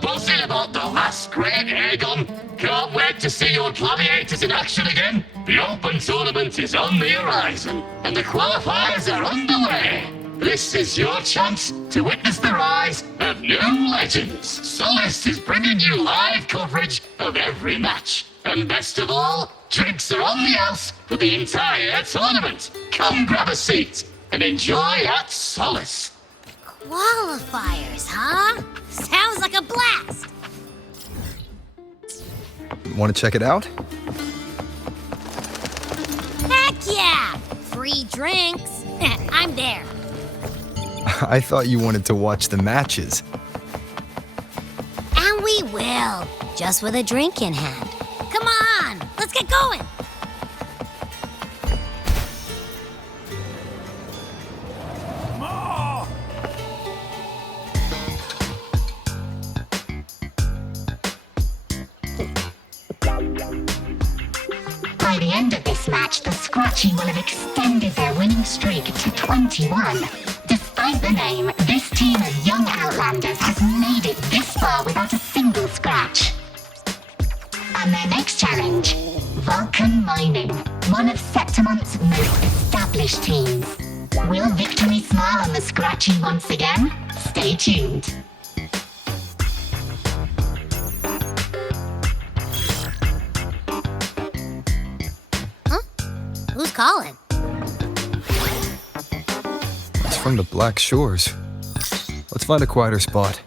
buzzing about the last great Aegon. Can't wait to see your gladiators in action again. The Open Tournament is on the horizon, and the qualifiers are underway. This is your chance to witness the rise of new legends. Solace is bringing you live coverage of every match. And best of all, drinks are on the house for the entire tournament. Come grab a seat and enjoy at Solace. Qualifiers, huh? Sounds like a blast! Want to check it out? Heck yeah! Free drinks. I'm there. I thought you wanted to watch the matches. And we will, just with a drink in hand. Come on, let's get going! By the end of this match, the Scratchy will have extended their winning streak to 21. Despite the name, this team of young Outlanders has made it this far without a single scratch. And their next challenge, Vulcan Mining, one of Septimont's most established teams. Will victory smile on the Scratchy once again? Stay tuned. Who's calling? It's from the Black Shores. Let's find a quieter spot.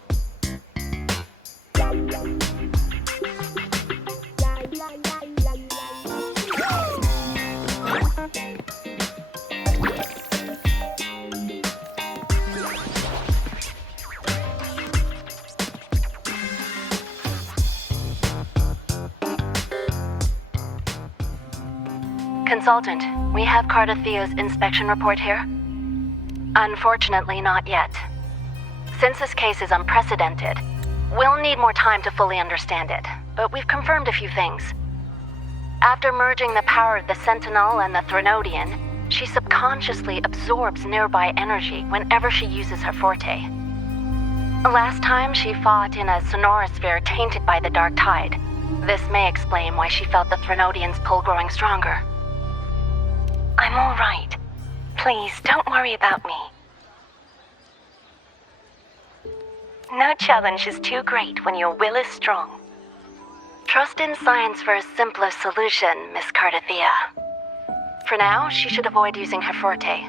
Consultant, we have Cardathea's inspection report here. Unfortunately, not yet. Since this case is unprecedented, we'll need more time to fully understand it, but we've confirmed a few things. After merging the power of the Sentinel and the Threnodian, she subconsciously absorbs nearby energy whenever she uses her forte. Last time she fought in a sonorosphere tainted by the Dark Tide. This may explain why she felt the Threnodian's pull growing stronger. I'm all right. Please, don't worry about me. No challenge is too great when your will is strong. Trust in science for a simpler solution, Miss Cardathea. For now, she should avoid using her forte.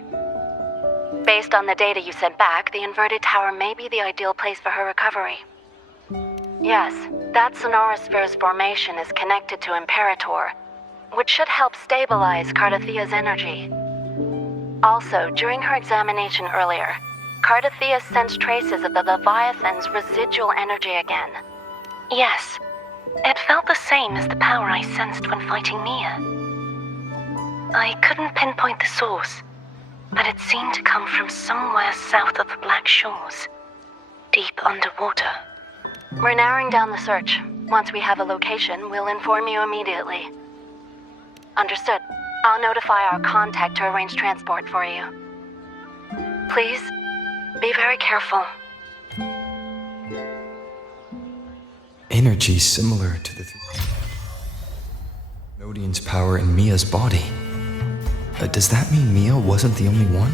Based on the data you sent back, the inverted tower may be the ideal place for her recovery. Yes, that sonorosphere's formation is connected to Imperator, which should help stabilize Cardathea's energy. Also, during her examination earlier, Cardathea sensed traces of the Leviathan's residual energy again. Yes, it felt the same as the power I sensed when fighting Mia. I couldn't pinpoint the source, but it seemed to come from somewhere south of the Black Shores, deep underwater. We're narrowing down the search. Once we have a location, we'll inform you immediately. Understood. I'll notify our contact to arrange transport for you. Please, be very careful. Energy similar to the Nodian's power in Mia's body. Does that mean Mia wasn't the only one?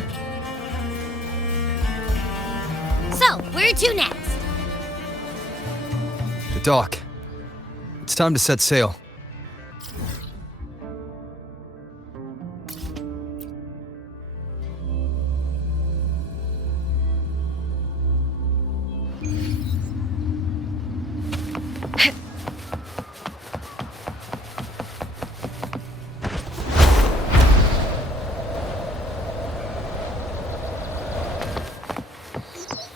So, where to next? The dock. It's time to set sail.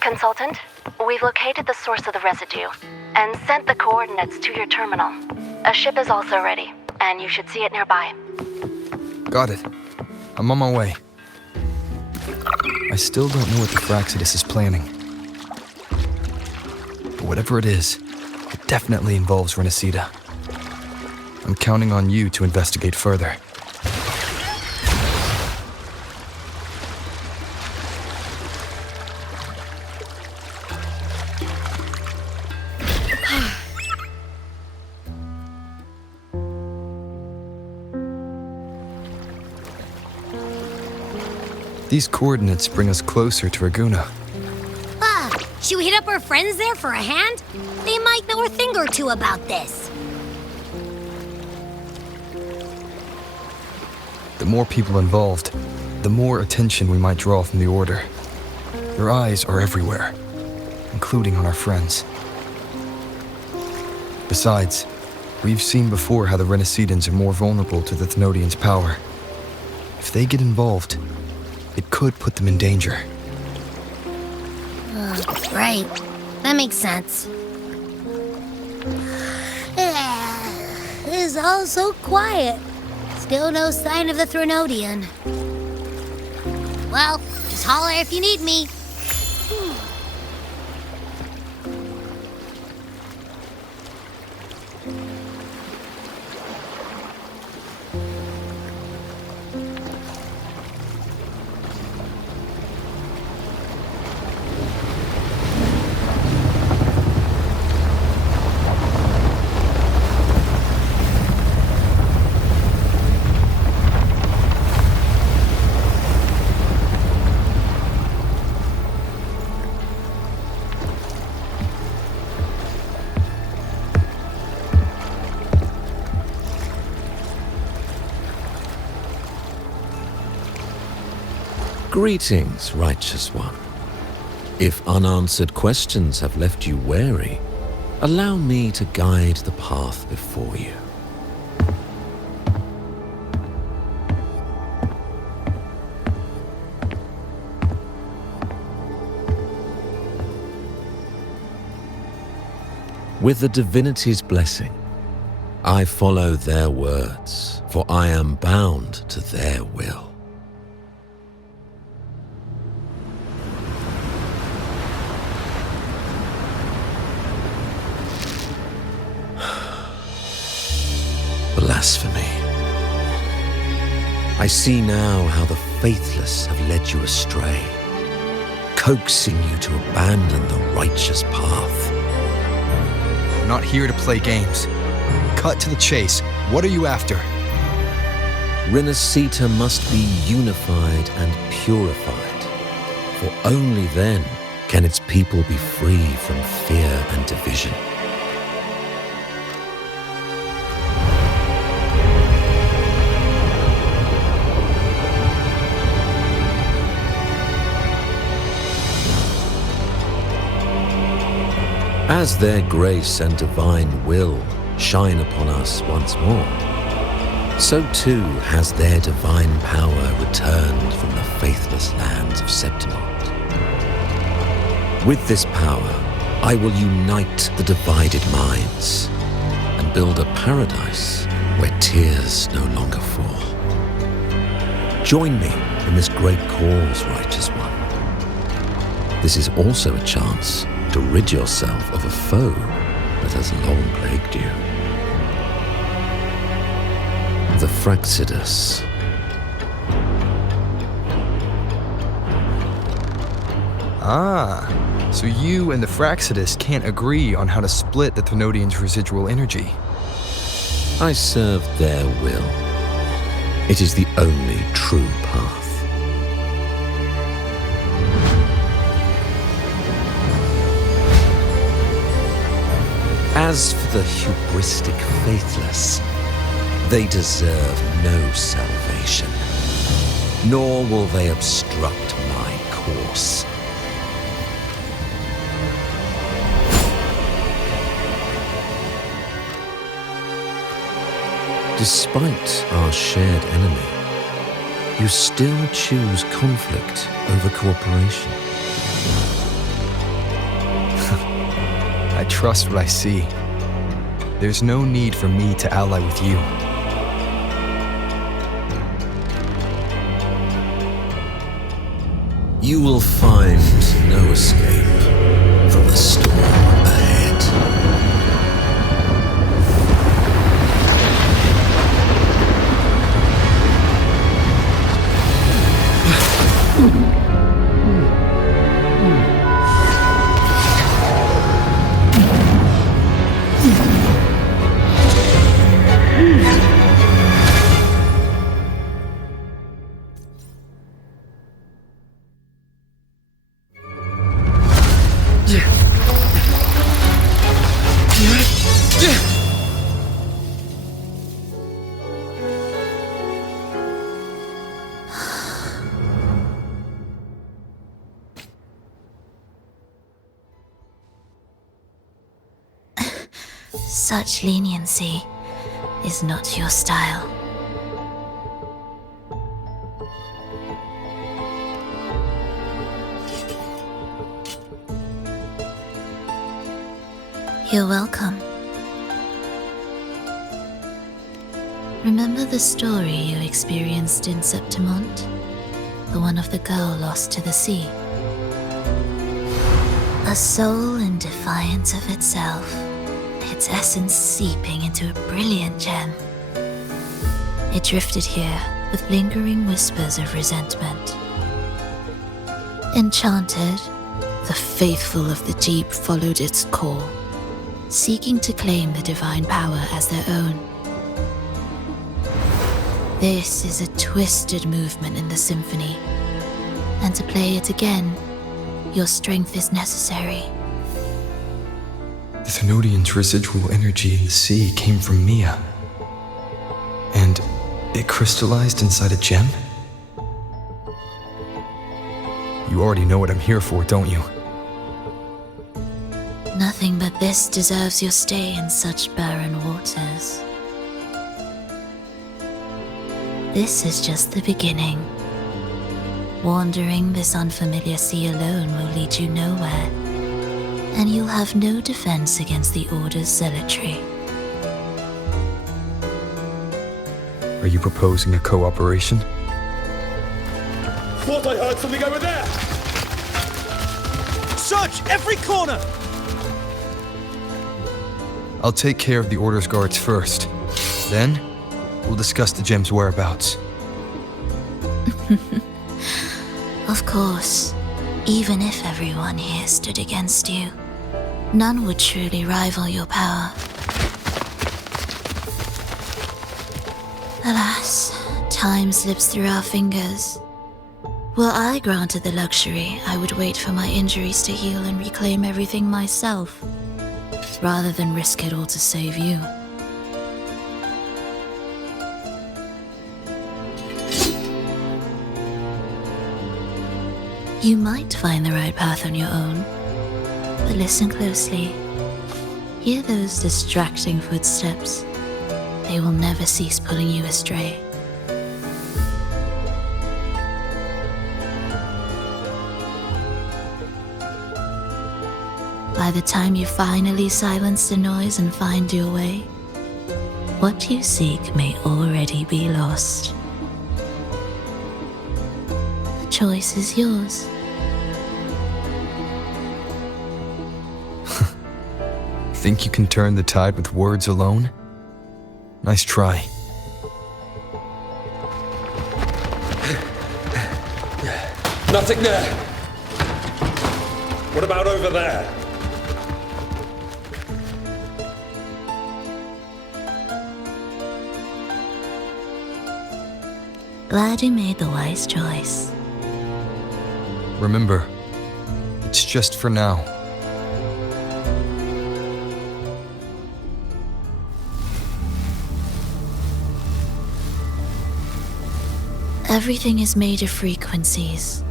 Consultant, we've located the source of the residue and sent the coordinates to your terminal. A ship is also ready, and you should see it nearby. Got it. I'm on my way. I still don't know what the Fraxidus is planning. But whatever it is, it definitely involves Renacida. I'm counting on you to investigate further. These coordinates bring us closer to Raguna. Should we hit up our friends there for a hand? They might know a thing or two about this. The more people involved, the more attention we might draw from the Order. Their eyes are everywhere, including on our friends. Besides, we've seen before how the Renacedans are more vulnerable to the Thenodians' power. If they get involved, it could put them in danger. Right. That makes sense. It's all so quiet. Still no sign of the Thenodian. Well, just holler if you need me. Greetings, righteous one. If unanswered questions have left you wary, allow me to guide the path before you. With the divinity's blessing, I follow their words, for I am bound to their will. Blasphemy. I see now how the faithless have led you astray, coaxing you to abandon the righteous path. We're not here to play games. Cut to the chase. What are you after? Renacita must be unified and purified, for only then can its people be free from fear and division. As their grace and divine will shine upon us once more, so too has their divine power returned from the faithless lands of Septimont. With this power, I will unite the divided minds and build a paradise where tears no longer fall. Join me in this great cause, righteous one. This is also a chance to rid yourself of a foe that has long plagued you. The Fraxidus. So you and the Fraxidus can't agree on how to split the Thenodians' residual energy. I serve their will. It is the only true path. As for the hubristic faithless, they deserve no salvation, nor will they obstruct my course. Despite our shared enemy, you still choose conflict over cooperation. I trust what I see. There's no need for me to ally with you. You will find no escape from the storm ahead. Such leniency is not your style. You're welcome. Remember the story you experienced in Septimont? The one of the girl lost to the sea? A soul in defiance of itself, its essence seeping into a brilliant gem. It drifted here with lingering whispers of resentment. Enchanted, the faithful of the deep followed its call, seeking to claim the divine power as their own. This is a twisted movement in the symphony, and to play it again, your strength is necessary. The Thenodian's residual energy in the sea came from Mia. And it crystallized inside a gem? You already know what I'm here for, don't you? Nothing but this deserves your stay in such barren waters. This is just the beginning. Wandering this unfamiliar sea alone will lead you nowhere, and you'll have no defense against the Order's zealotry. Are you proposing a cooperation? Thought I heard something over there! Search every corner! I'll take care of the Order's guards first. Then, we'll discuss the gem's whereabouts. Of course, even if everyone here stood against you, none would truly rival your power. Alas, time slips through our fingers. Were I granted the luxury, I would wait for my injuries to heal and reclaim everything myself, rather than risk it all to save you. You might find the right path on your own, but listen closely. Hear those distracting footsteps. They will never cease pulling you astray. By the time you finally silence the noise and find your way, what you seek may already be lost. The choice is yours. Think you can turn the tide with words alone? Nice try. Nothing there! What about over there? Glad you made the wise choice. Remember, it's just for now. Everything is made of frequencies.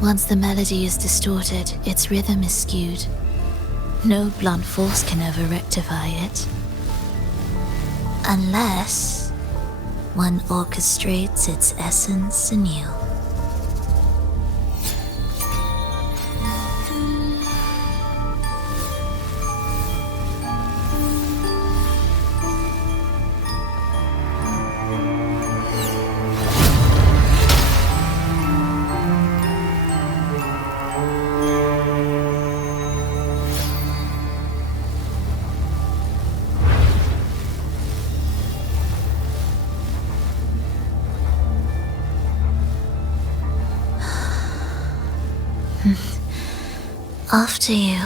Once the melody is distorted, its rhythm is skewed. No blunt force can ever rectify it. Unless one orchestrates its essence anew. After you.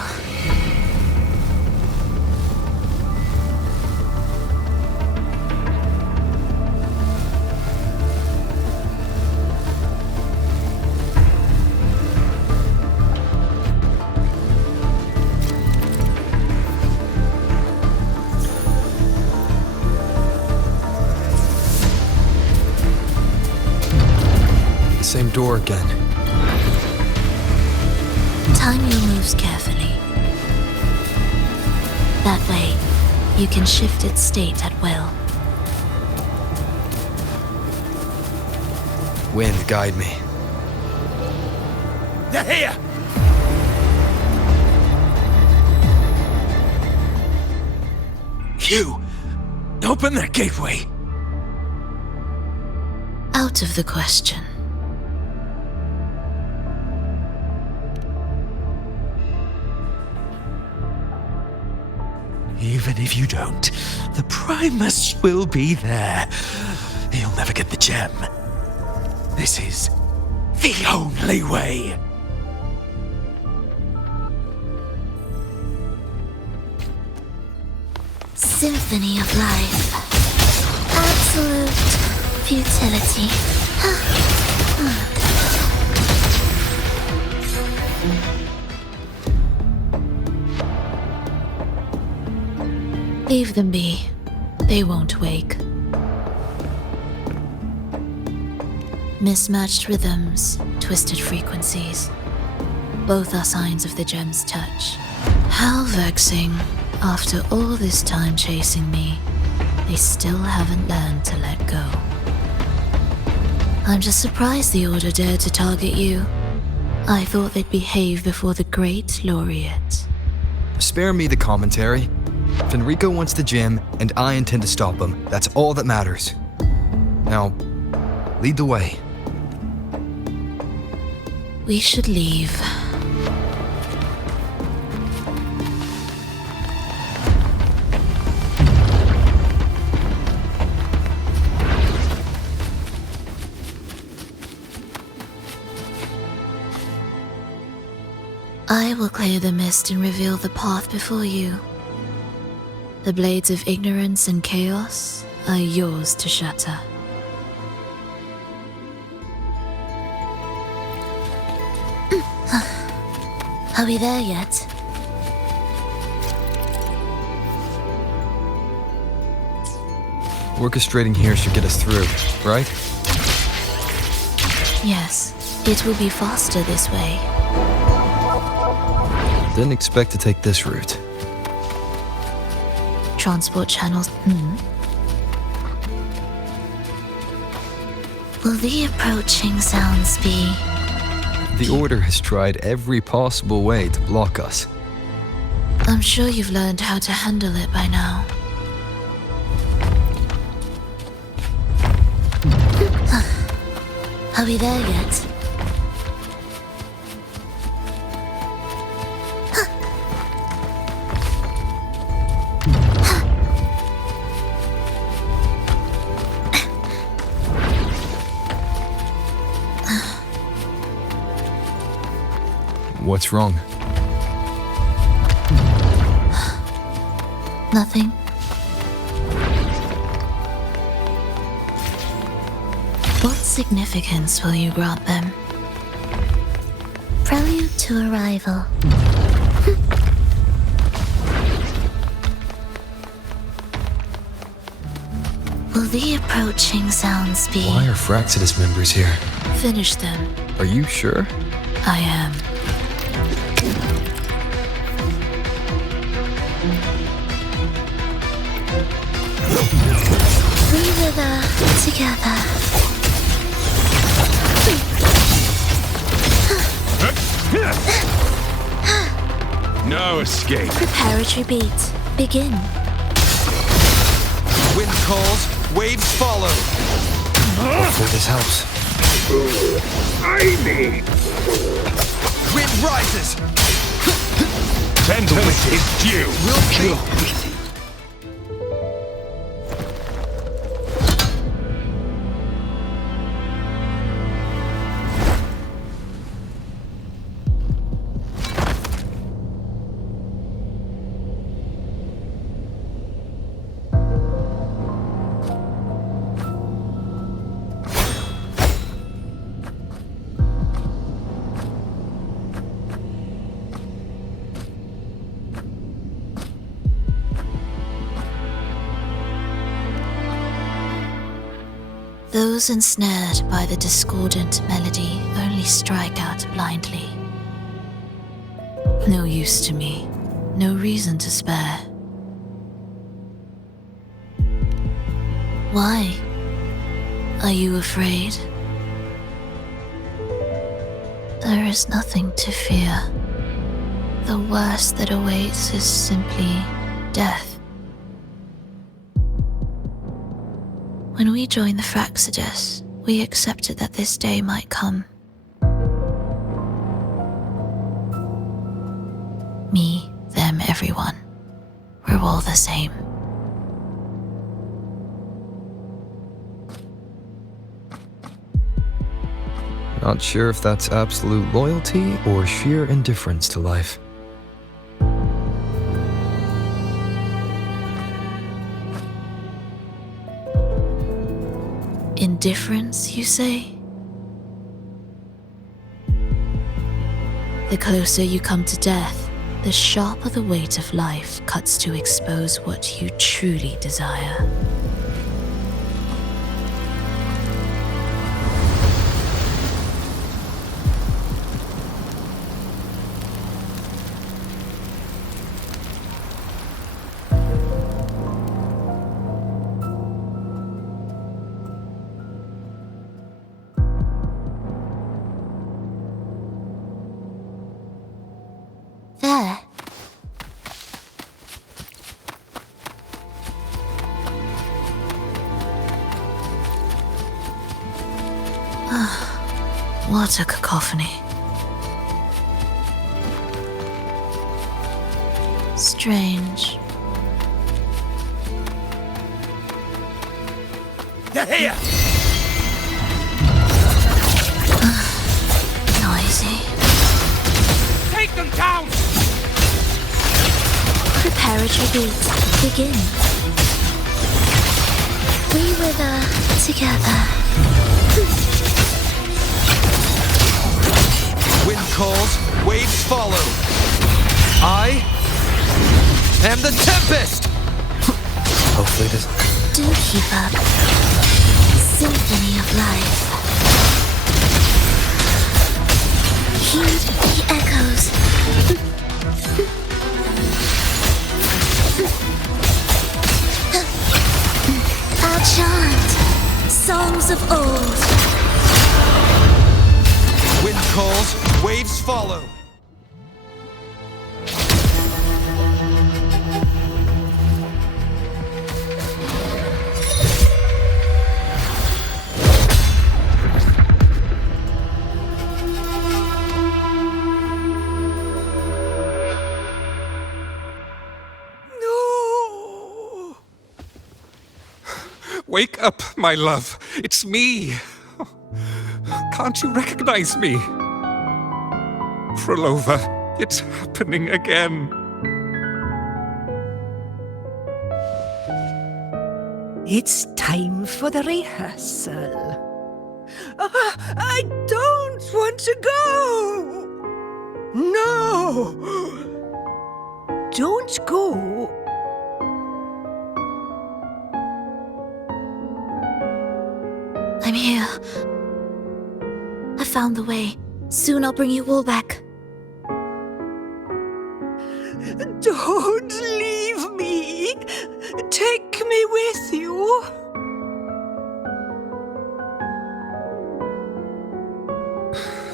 Same door again. Time your moves carefully. That way, you can shift its state at will. Wind, guide me. They're here! You! Open that gateway! Out of the question. Even if you don't, the Primus will be there. You'll never get the gem. This is the only way. Symphony of life. Absolute futility. Leave them be. They won't wake. Mismatched rhythms, twisted frequencies. Both are signs of the gem's touch. How vexing. After all this time chasing me, they still haven't learned to let go. I'm just surprised the Order dared to target you. I thought they'd behave before the Great Laureate. Spare me the commentary. Fenrico wants the gem, and I intend to stop him. That's all that matters. Now, lead the way. We should leave. I will clear the mist and reveal the path before you. The blades of ignorance and chaos are yours to shatter. Are we there yet? Orchestrating here should get us through, right? Yes, it will be faster this way. Didn't expect to take this route. Transport channels. Will the approaching sounds be? The Order has tried every possible way to block us. I'm sure you've learned how to handle it by now. Are we there yet? What's wrong? Nothing. What significance will you grant them? Prelude to arrival. Will the approaching sounds be? Why are Fraxidus members here? Finish them. Are you sure? I am. We wither together. No escape. Preparatory beat. Begin. Wind calls, waves follow. Hopefully this helps. Wind rises. Vengeance is due. We'll kill. Those ensnared by the discordant melody only strike out blindly. No use to me, no reason to spare. Why? Are you afraid? There is nothing to fear. The worst that awaits is simply death. When we joined the Fraxidus, we accepted that this day might come. Me, them, everyone. We're all the same. Not sure if that's absolute loyalty or sheer indifference to life. Indifference, you say? The closer you come to death, the sharper the weight of life cuts to expose what you truly desire. There. What a cacophony. Strange. They're here! Noisy. Take them down! Prepare a tribute. Begin. We wither together. Wind calls, waves follow. I am the Tempest! Hopefully this... Do keep up. Symphony of life. Heed the echoes. Our chant. Songs of old. Wind calls, waves follow. No! Wake up, my love. It's me. Can't you recognize me? Frolova, it's happening again. It's time for the rehearsal. I don't want to go! No! Don't go! I'm here. I found the way. Soon I'll bring you all back. Don't leave me! Take me with you!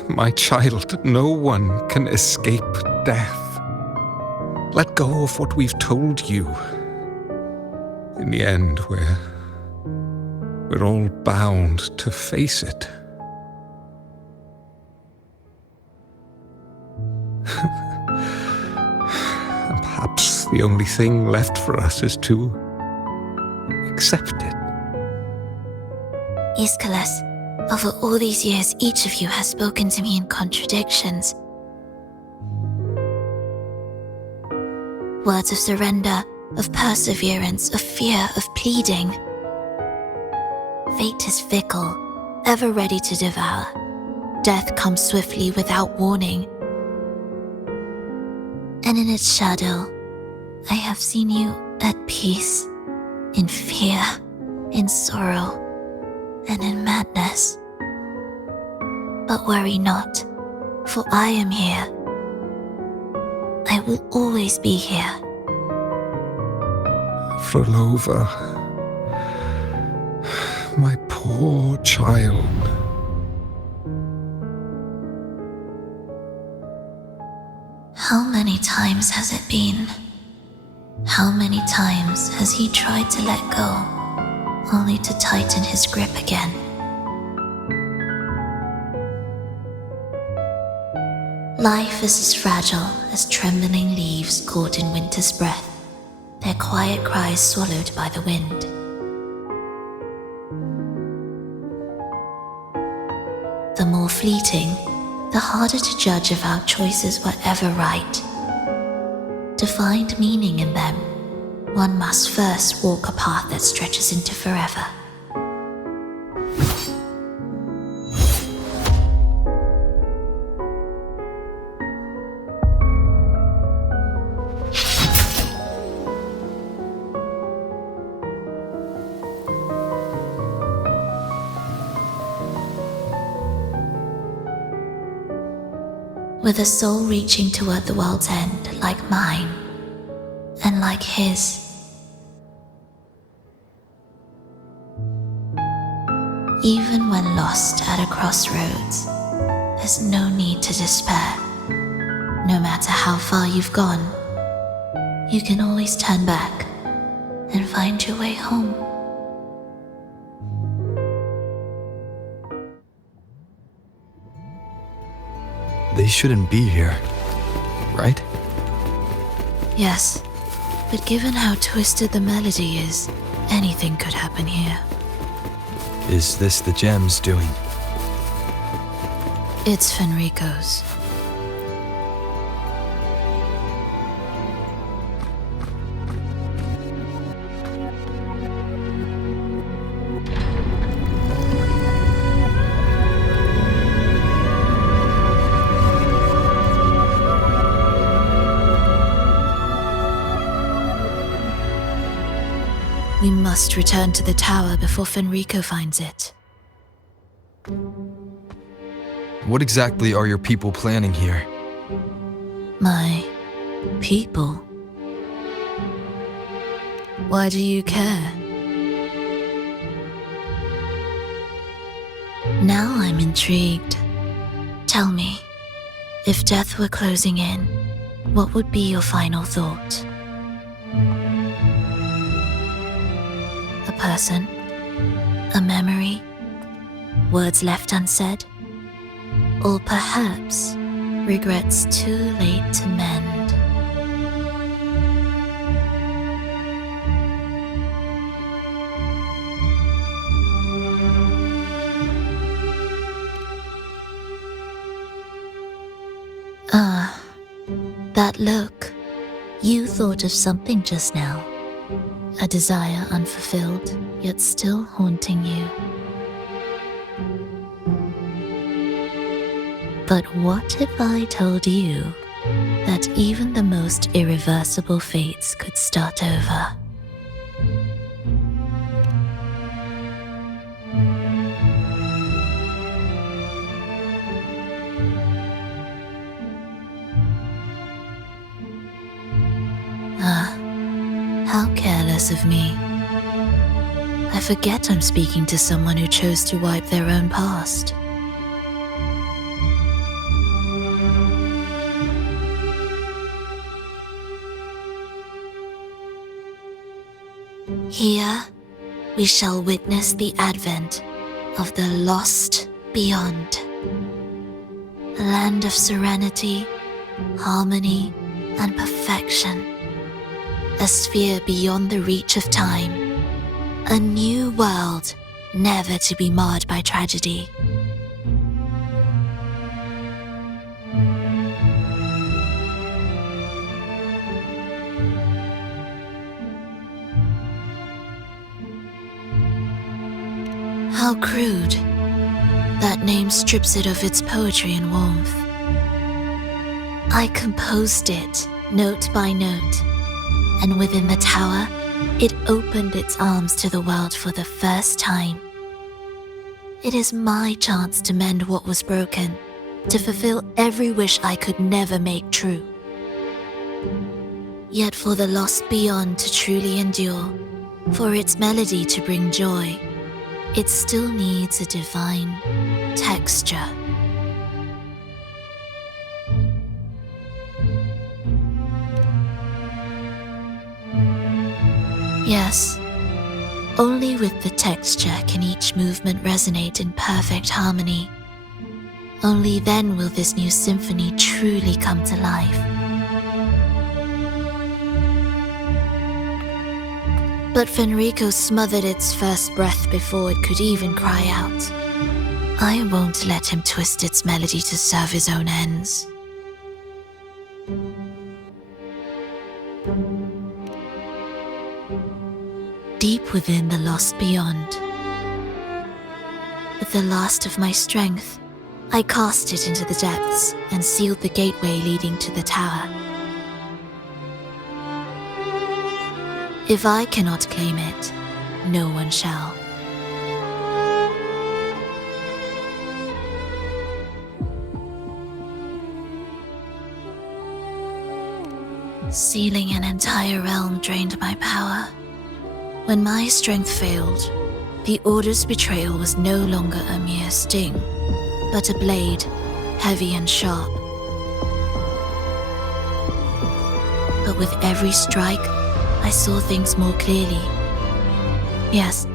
My child, no one can escape death. Let go of what we've told you. In the end, we're all bound to face it. And perhaps the only thing left for us is to accept it. Iskalas, over all these years, each of you has spoken to me in contradictions. Words of surrender, of perseverance, of fear, of pleading. Fate is fickle, ever ready to devour. Death comes swiftly without warning. And in its shadow, I have seen you at peace, in fear, in sorrow, and in madness. But worry not, for I am here. I will always be here. Frolova, my poor child. How many times has it been? How many times has he tried to let go, only to tighten his grip again? Life is as fragile as trembling leaves caught in winter's breath, their quiet cries swallowed by the wind. The more fleeting, the harder to judge if our choices were ever right. To find meaning in them, one must first walk a path that stretches into forever. With a soul reaching toward the world's end like mine, and like his. Even when lost at a crossroads, there's no need to despair. No matter how far you've gone, you can always turn back and find your way home. They shouldn't be here, right? Yes, but given how twisted the melody is, anything could happen here. Is this the gem's doing? It's Fenrico's. We must return to the tower before Fenrico finds it. What exactly are your people planning here? My people? Why do you care? Now I'm intrigued. Tell me, if death were closing in, what would be your final thought? A person? A memory? Words left unsaid? Or perhaps regrets too late to mend? Ah, that look. You thought of something just now. A desire unfulfilled, yet still haunting you. But what if I told you that even the most irreversible fates could start over? Ah, how careless of me. I forget I'm speaking to someone who chose to wipe their own past. Here, we shall witness the advent of the lost beyond. A land of serenity, harmony, and perfection. A sphere beyond the reach of time. A new world, never to be marred by tragedy. How crude. That name strips it of its poetry and warmth. I composed it, note by note, and within the tower, it opened its arms to the world for the first time. It is my chance to mend what was broken, to fulfill every wish I could never make true. Yet for the lost beyond to truly endure, for its melody to bring joy, it still needs a divine texture. Yes, only with the texture can each movement resonate in perfect harmony. Only then will this new symphony truly come to life. But Fenrico smothered its first breath before it could even cry out. I won't let him twist its melody to serve his own ends. Deep within the lost beyond, with the last of my strength, I cast it into the depths and sealed the gateway leading to the tower. If I cannot claim it, no one shall. Sealing an entire realm drained my power. When my strength failed, the Order's betrayal was no longer a mere sting, but a blade, heavy and sharp. But with every strike, I saw things more clearly. Yes,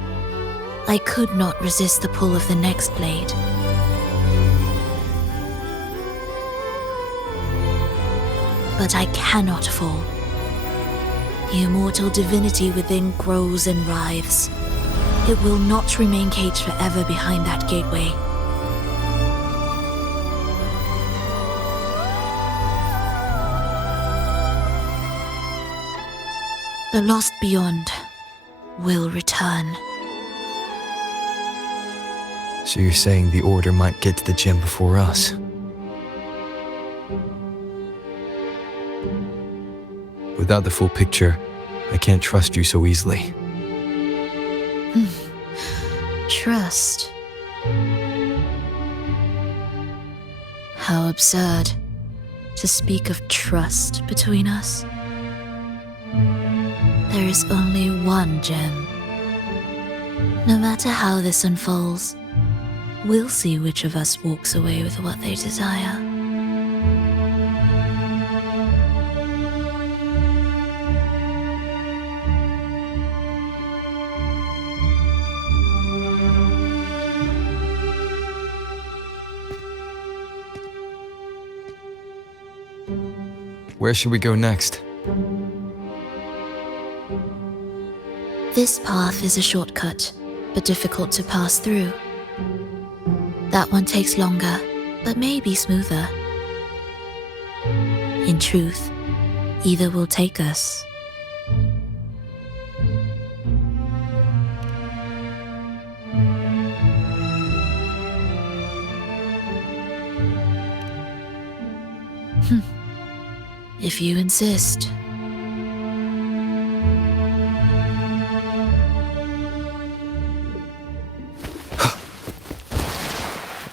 I could not resist the pull of the next blade. But I cannot fall. The immortal divinity within grows and writhes. It will not remain caged forever behind that gateway. The lost beyond will return. So you're saying the Order might get to the gem before us? Without the full picture, I can't trust you so easily. Trust? How absurd to speak of trust between us. There is only one gem. No matter how this unfolds, we'll see which of us walks away with what they desire. Where should we go next? This path is a shortcut, but difficult to pass through. That one takes longer, but may be smoother. In truth, either will take us. If you insist.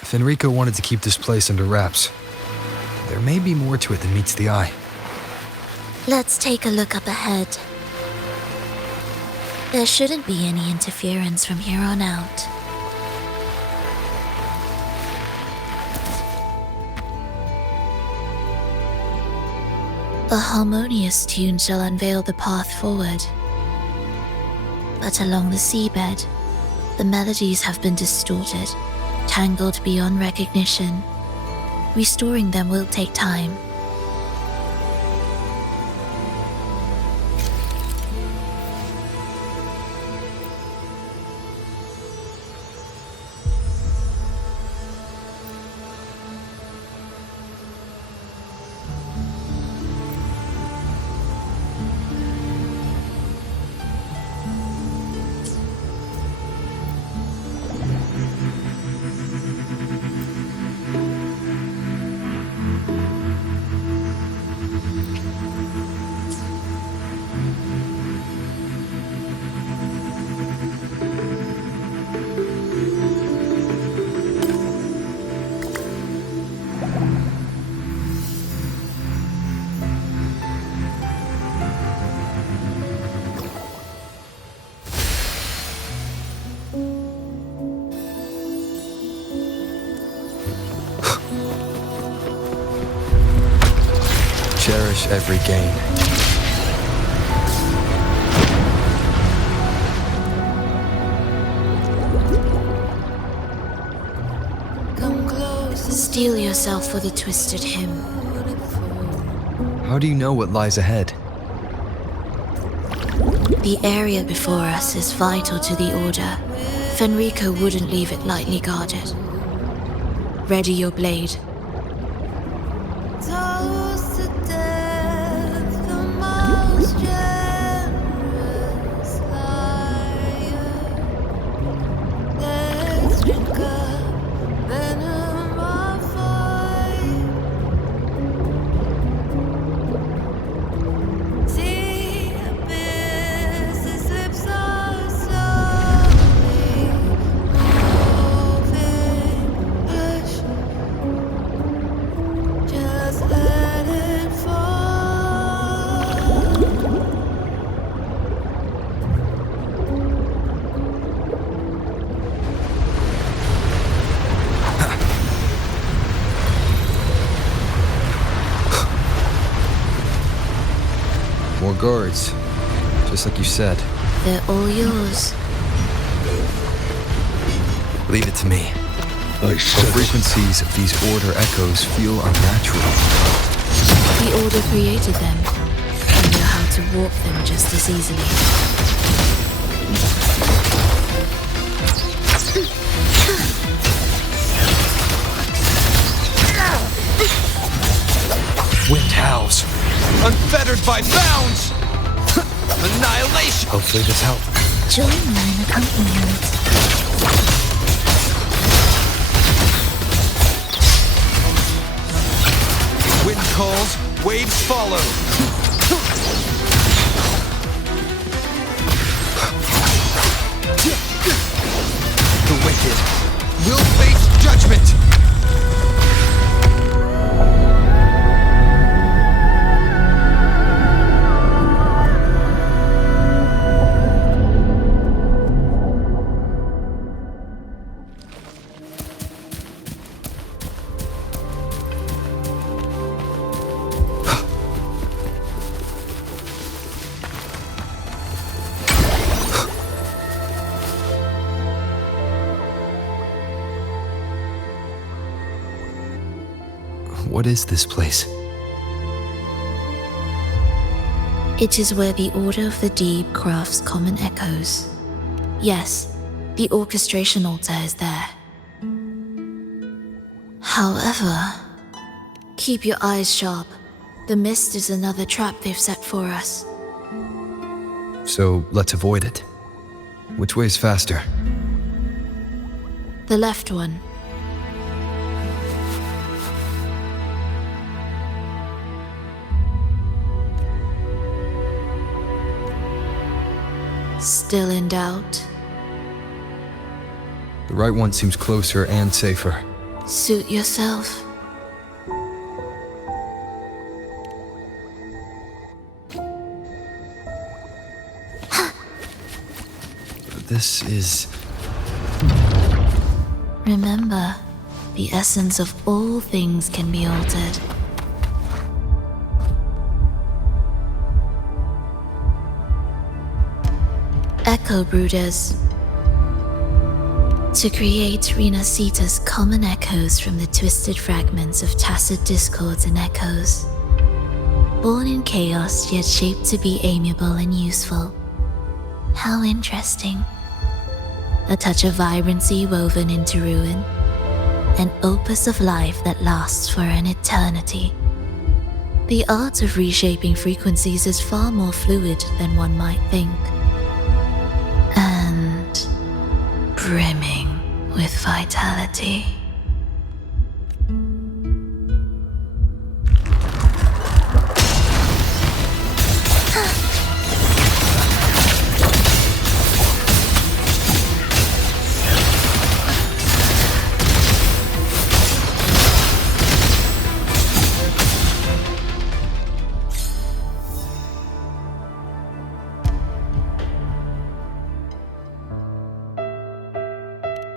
Fenrico wanted to keep this place under wraps. There may be more to it than meets the eye. Let's take a look up ahead. There shouldn't be any interference from here on out. A harmonious tune shall unveil the path forward. But along the seabed, the melodies have been distorted, tangled beyond recognition. Restoring them will take time. Cherish every gain. Steel yourself for the twisted hymn. How do you know what lies ahead? The area before us is vital to the Order. Fenrico wouldn't leave it lightly guarded. Ready your blade. More guards, just like you said. They're all yours. Leave it to me. The frequencies of these Order echoes feel unnatural. The Order created them. You know how to warp them just as easily. Wind howls, unfettered by bounds! Annihilation! Hopefully this helps. Join mine accompaniment. Wind calls, waves follow. The wicked will face judgment! What is this place? It is where the Order of the Deep crafts common echoes. Yes, the orchestration altar is there. However, keep your eyes sharp. The mist is another trap they've set for us. So let's avoid it. Which way is faster? The left one. Still in doubt? The right one seems closer and safer. Suit yourself. This is... Remember, the essence of all things can be altered. Echo Brooders. To create Rena Sita's common echoes from the twisted fragments of tacit discords and echoes. Born in chaos, yet shaped to be amiable and useful. How interesting. A touch of vibrancy woven into ruin. An opus of life that lasts for an eternity. The art of reshaping frequencies is far more fluid than one might think. And brimming with vitality.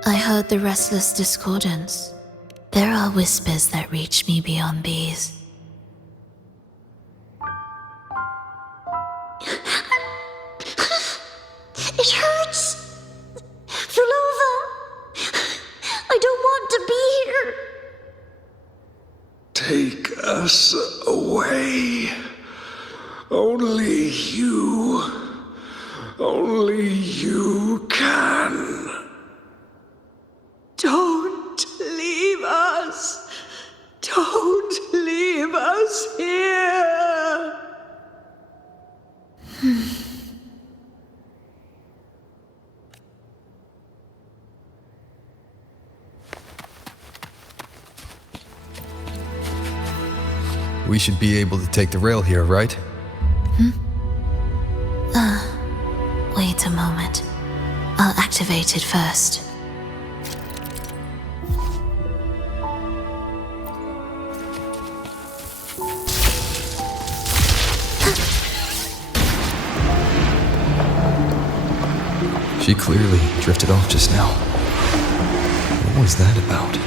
I heard the restless discordance. There are whispers that reach me beyond these. us away. Only you can. Don't leave us. Don't leave us here. We should be able to take the rail here, right? Wait a moment. I'll activate it first. She clearly drifted off just now. What was that about?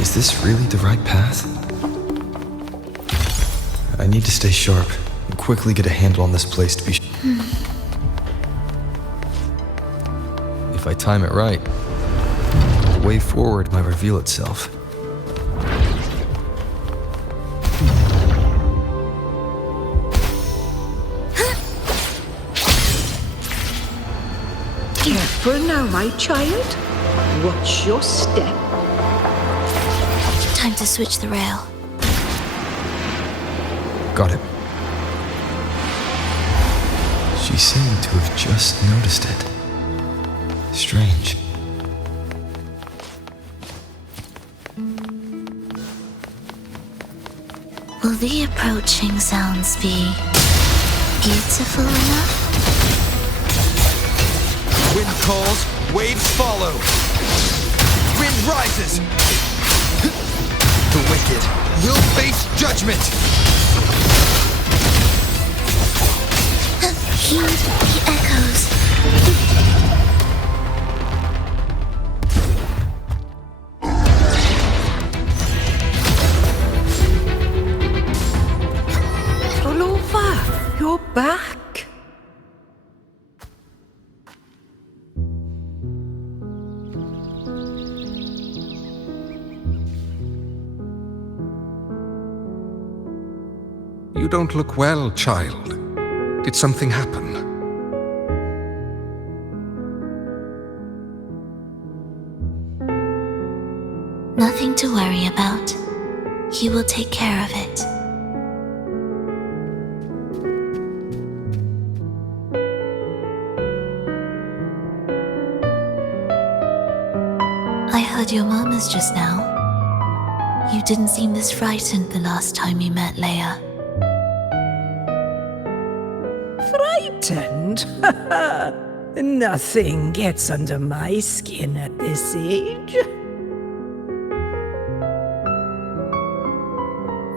Is this really the right path? I need to stay sharp and quickly get a handle on this place to be sure. If I time it right, the way forward might reveal itself. Careful now, my child. Watch your step. Time to switch the rail. Got it. She seemed to have just noticed it. Strange. Will the approaching sounds be beautiful enough? Wind calls, waves follow. Wind rises. The wicked will face judgment. Heed the echoes. Roll over. You're back. You don't look well, child. Did something happen? Nothing to worry about. He will take care of it. I heard your murmurs just now. You didn't seem this frightened the last time you met Leia. Frightened? Nothing gets under my skin at this age.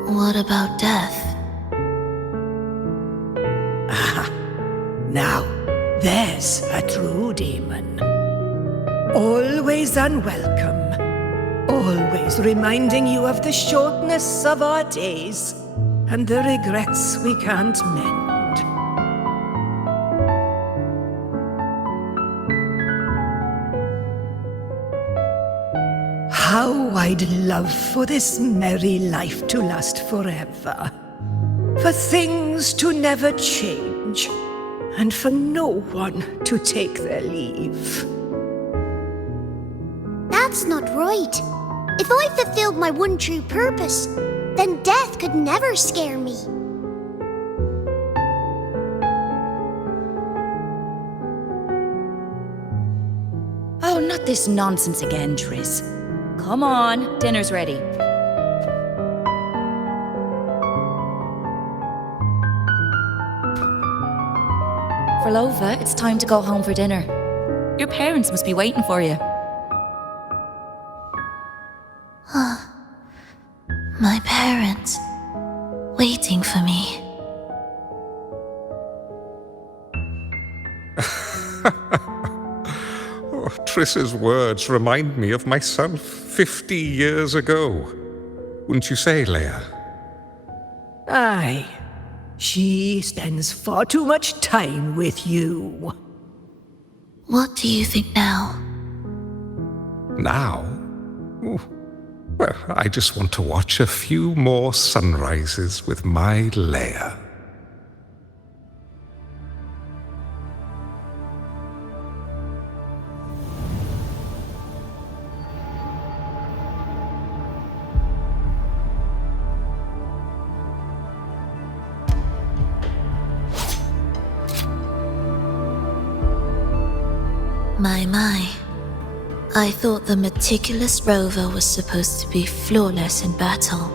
What about death? Now, there's a true demon. Always unwelcome. Always reminding you of the shortness of our days and the regrets we can't mend. How I'd love for this merry life to last forever. For things to never change, and for no one to take their leave. That's not right. If I fulfilled my one true purpose, then death could never scare me. Oh, not this nonsense again, Triss. Come on, dinner's ready. Frolova, it's time to go home for dinner. Your parents must be waiting for you. My parents, waiting for me. Triss's words remind me of myself 50 years ago. Wouldn't you say, Leia? Aye. She spends far too much time with you. What do you think now? Now? Ooh, Well, I just want to watch a few more sunrises with my Leia. My. I thought the meticulous rover was supposed to be flawless in battle.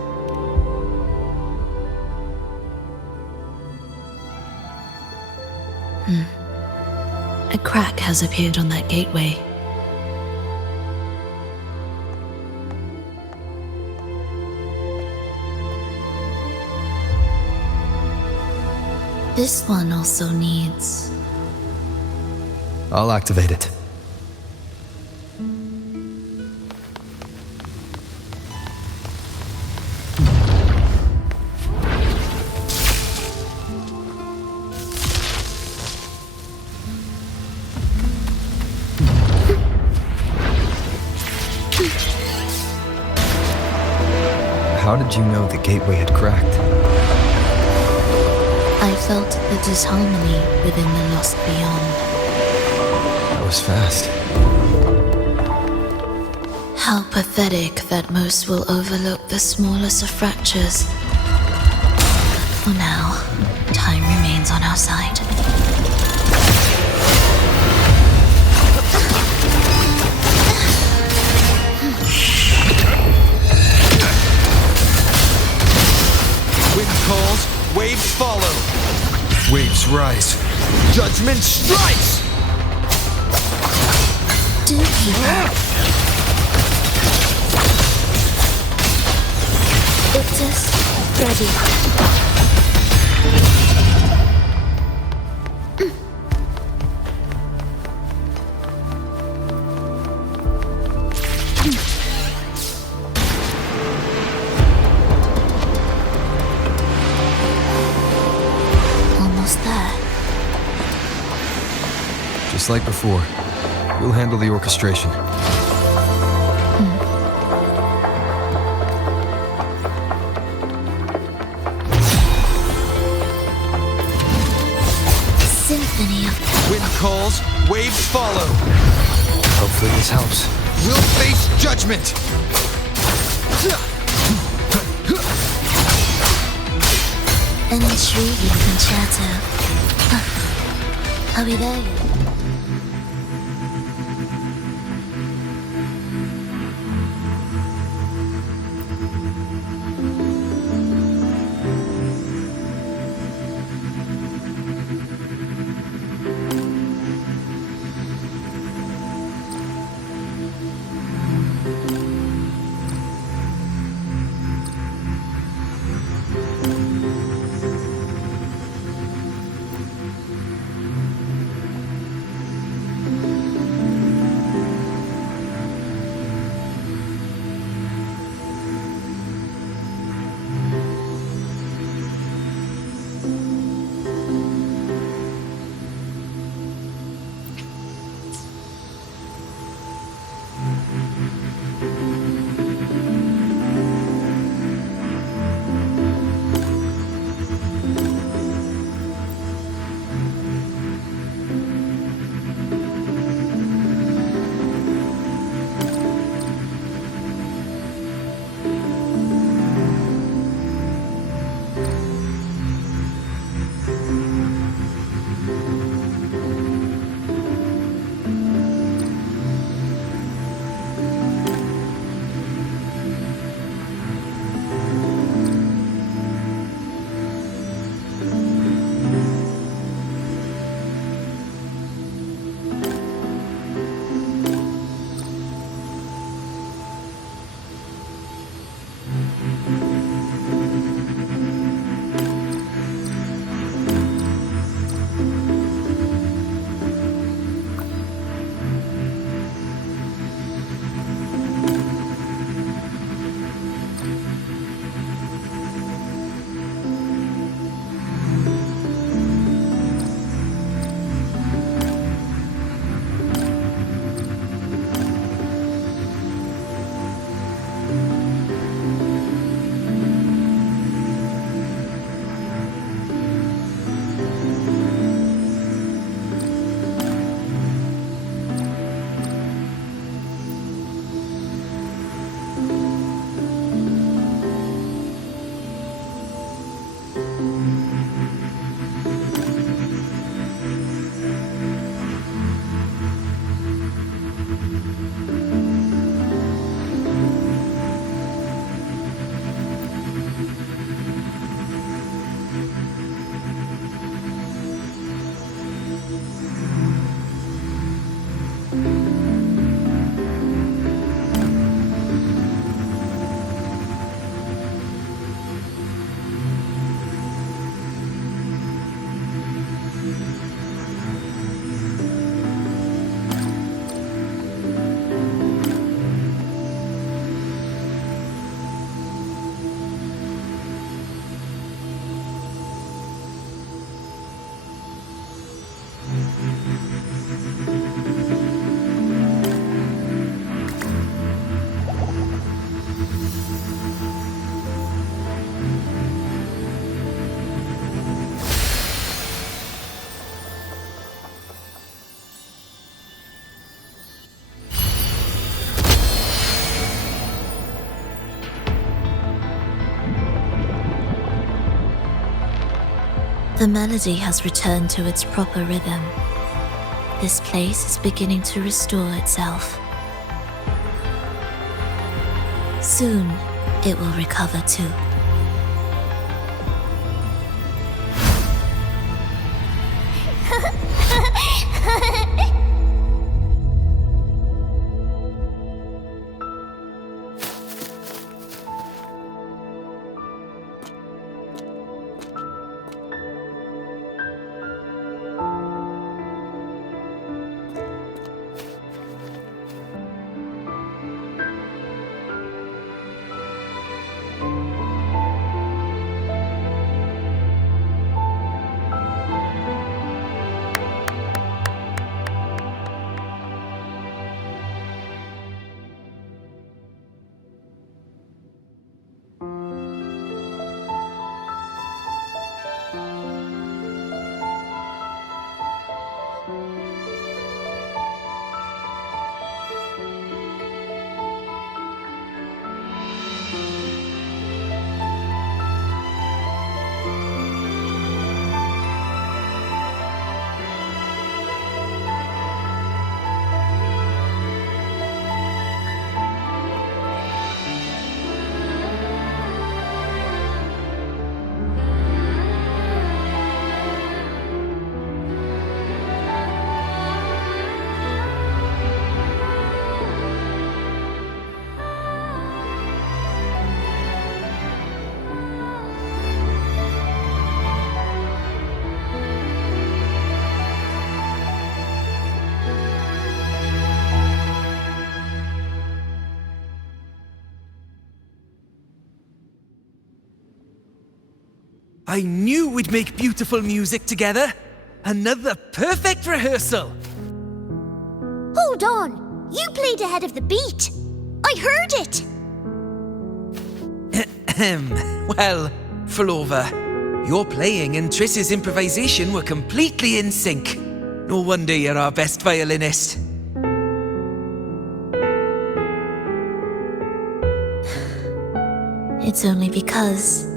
A crack has appeared on that gateway. This one also needs... I'll activate it. How did you know the gateway had cracked? I felt the disharmony within the lost beyond. That was fast. How pathetic that most will overlook the smallest of fractures. For now, time remains on our side. Wind calls, waves follow. Waves rise. Judgment strikes! Do keep up. It is ready. Almost there. Just like before, we'll handle the orchestration. Symphony of... Wind calls, waves follow. Hopefully this helps. We'll face judgment! An intriguing concerto. Are we there yet? The melody has returned to its proper rhythm. This place is beginning to restore itself. Soon, it will recover too. I knew we'd make beautiful music together. Another perfect rehearsal. Hold on! You played ahead of the beat! I heard it! Well, Flova, your playing and Triss's improvisation were completely in sync. No wonder you're our best violinist. It's only because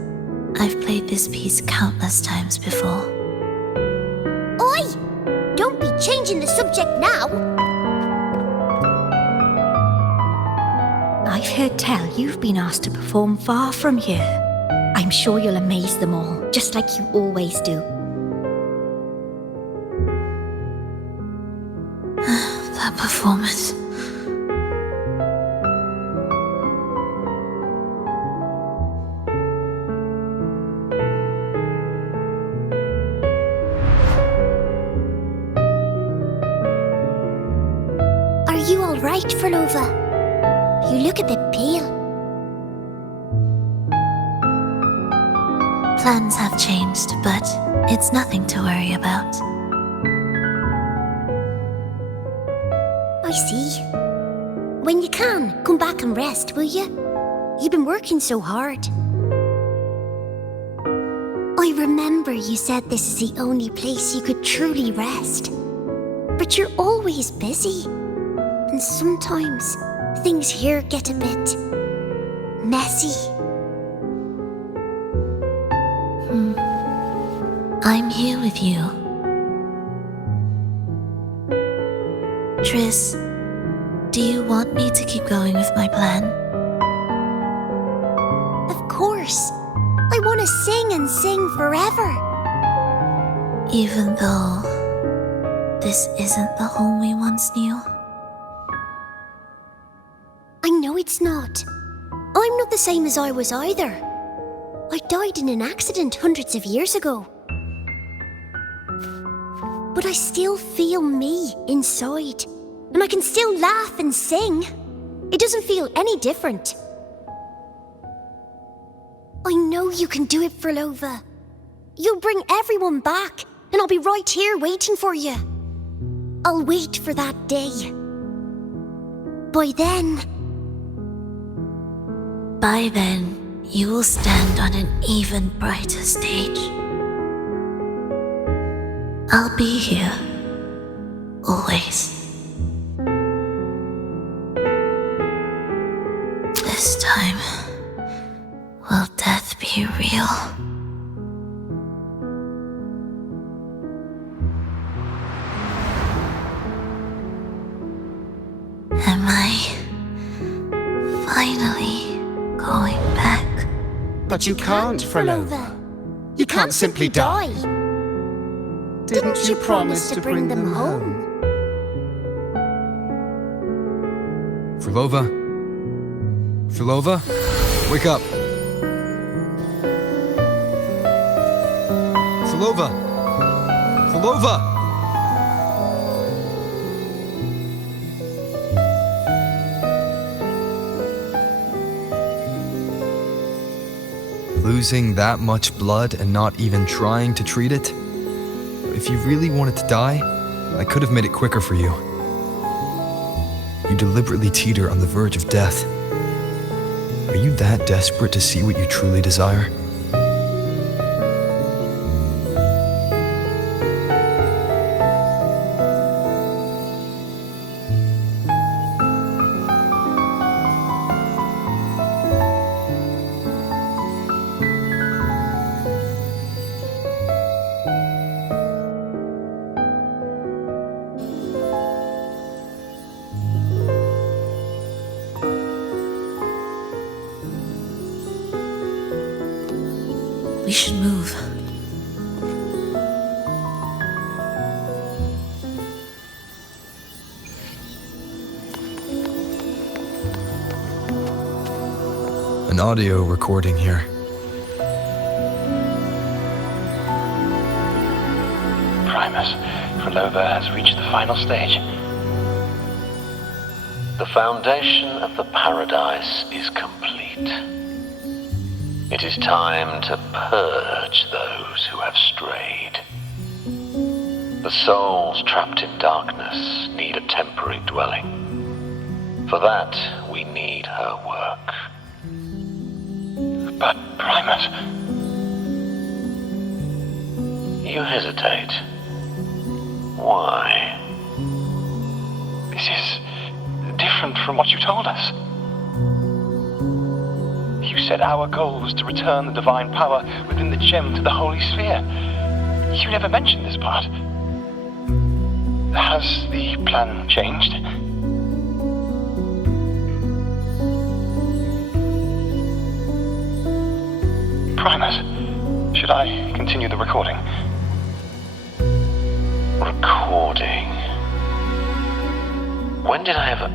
I've played this piece countless times before. Oi! Don't be changing the subject now! I've heard tell you've been asked to perform far from here. I'm sure you'll amaze them all, just like you always do. That performance. Are you alright, Flova? You look a bit pale. Plans have changed, but it's nothing to worry about. I see. When you can, come back and rest, will you? You've been working so hard. I remember you said this is the only place you could truly rest. But you're always busy. And sometimes things here get a bit messy. I'm here with you. Triss, do you want me to keep going with my plan? Of course. I want to sing and sing forever. Even though this isn't the home we once knew? I know it's not. I'm not the same as I was either. I died in an accident hundreds of years ago. But I still feel me inside. And I can still laugh and sing. It doesn't feel any different. I know you can do it, Flova. You'll bring everyone back, and I'll be right here waiting for you. I'll wait for that day. By then, you will stand on an even brighter stage. I'll be here, always. This time, will death be real? Am I finally going back? But you can't, Frolova. You can't simply die. Didn't you promise to bring them home? Frolova? Frolova? Wake up! Frolova! Frolova! Losing that much blood and not even trying to treat it? If you really wanted to die, I could have made it quicker for you. You deliberately teeter on the verge of death. Are you that desperate to see what you truly desire? We should move. An audio recording here. Primus, Frolova has reached the final stage. The foundation of the paradise is complete. It is time to purge those who have strayed. The souls trapped in darkness need a temporary dwelling. For that, we need her work. But, Primus... You hesitate. Why? This is different from what you told us. You said our goal was to return the divine power within the gem to the Holy Sphere. You never mentioned this part. Has the plan changed? Primus, should I continue the recording? Recording. When did I ever...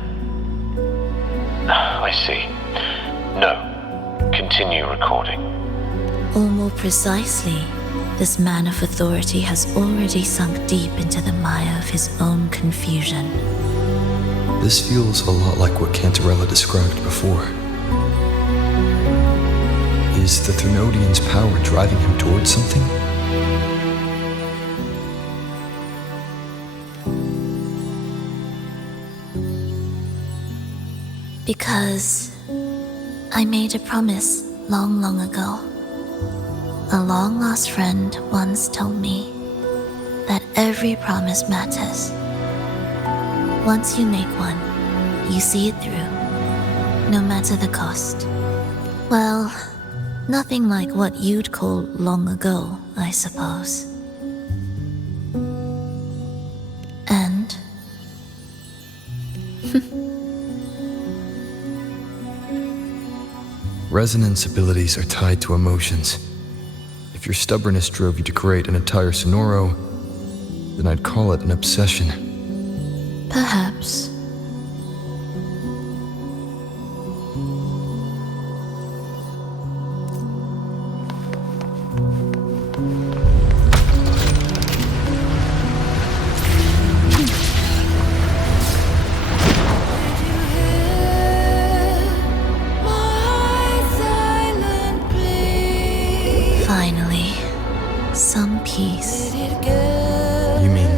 I see. No. Continue recording. Or more precisely, this man of authority has already sunk deep into the mire of his own confusion. This feels a lot like what Cantarella described before. Is the Thermodian's power driving him towards something? Because I made a promise long, long ago. A long-lost friend once told me that every promise matters. Once you make one, you see it through, no matter the cost. Well, nothing like what you'd call long ago, I suppose. And... Resonance abilities are tied to emotions. If your stubbornness drove you to create an entire Sonoro, then I'd call it an obsession. Perhaps. Finally, some peace. You mean...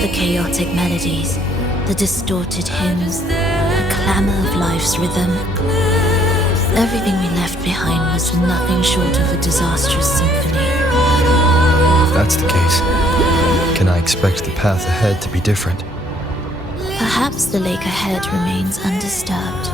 The chaotic melodies, the distorted hymns, the clamor of life's rhythm. Everything we left behind was nothing short of a disastrous symphony. If that's the case, can I expect the path ahead to be different? Perhaps the lake ahead remains undisturbed.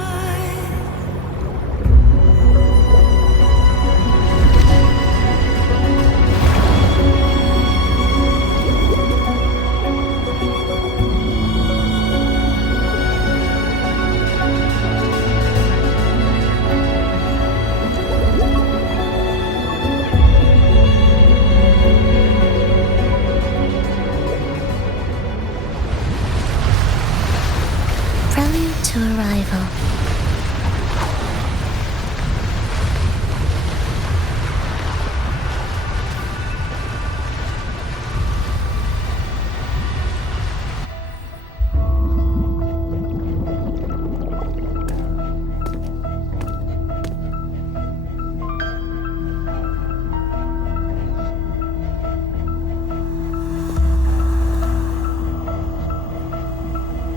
to arrival.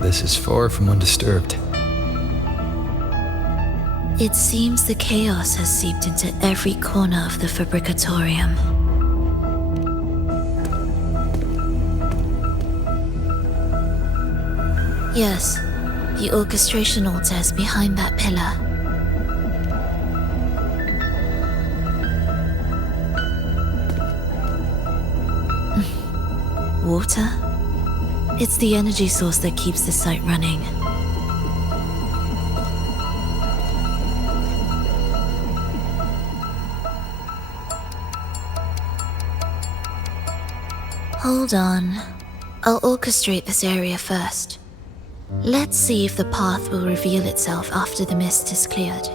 This is far from undisturbed. It seems the chaos has seeped into every corner of the Fabricatorium. Yes, the orchestration altar is behind that pillar. Water? It's the energy source that keeps the site running. Hold on. I'll orchestrate this area first. Let's see if the path will reveal itself after the mist is cleared.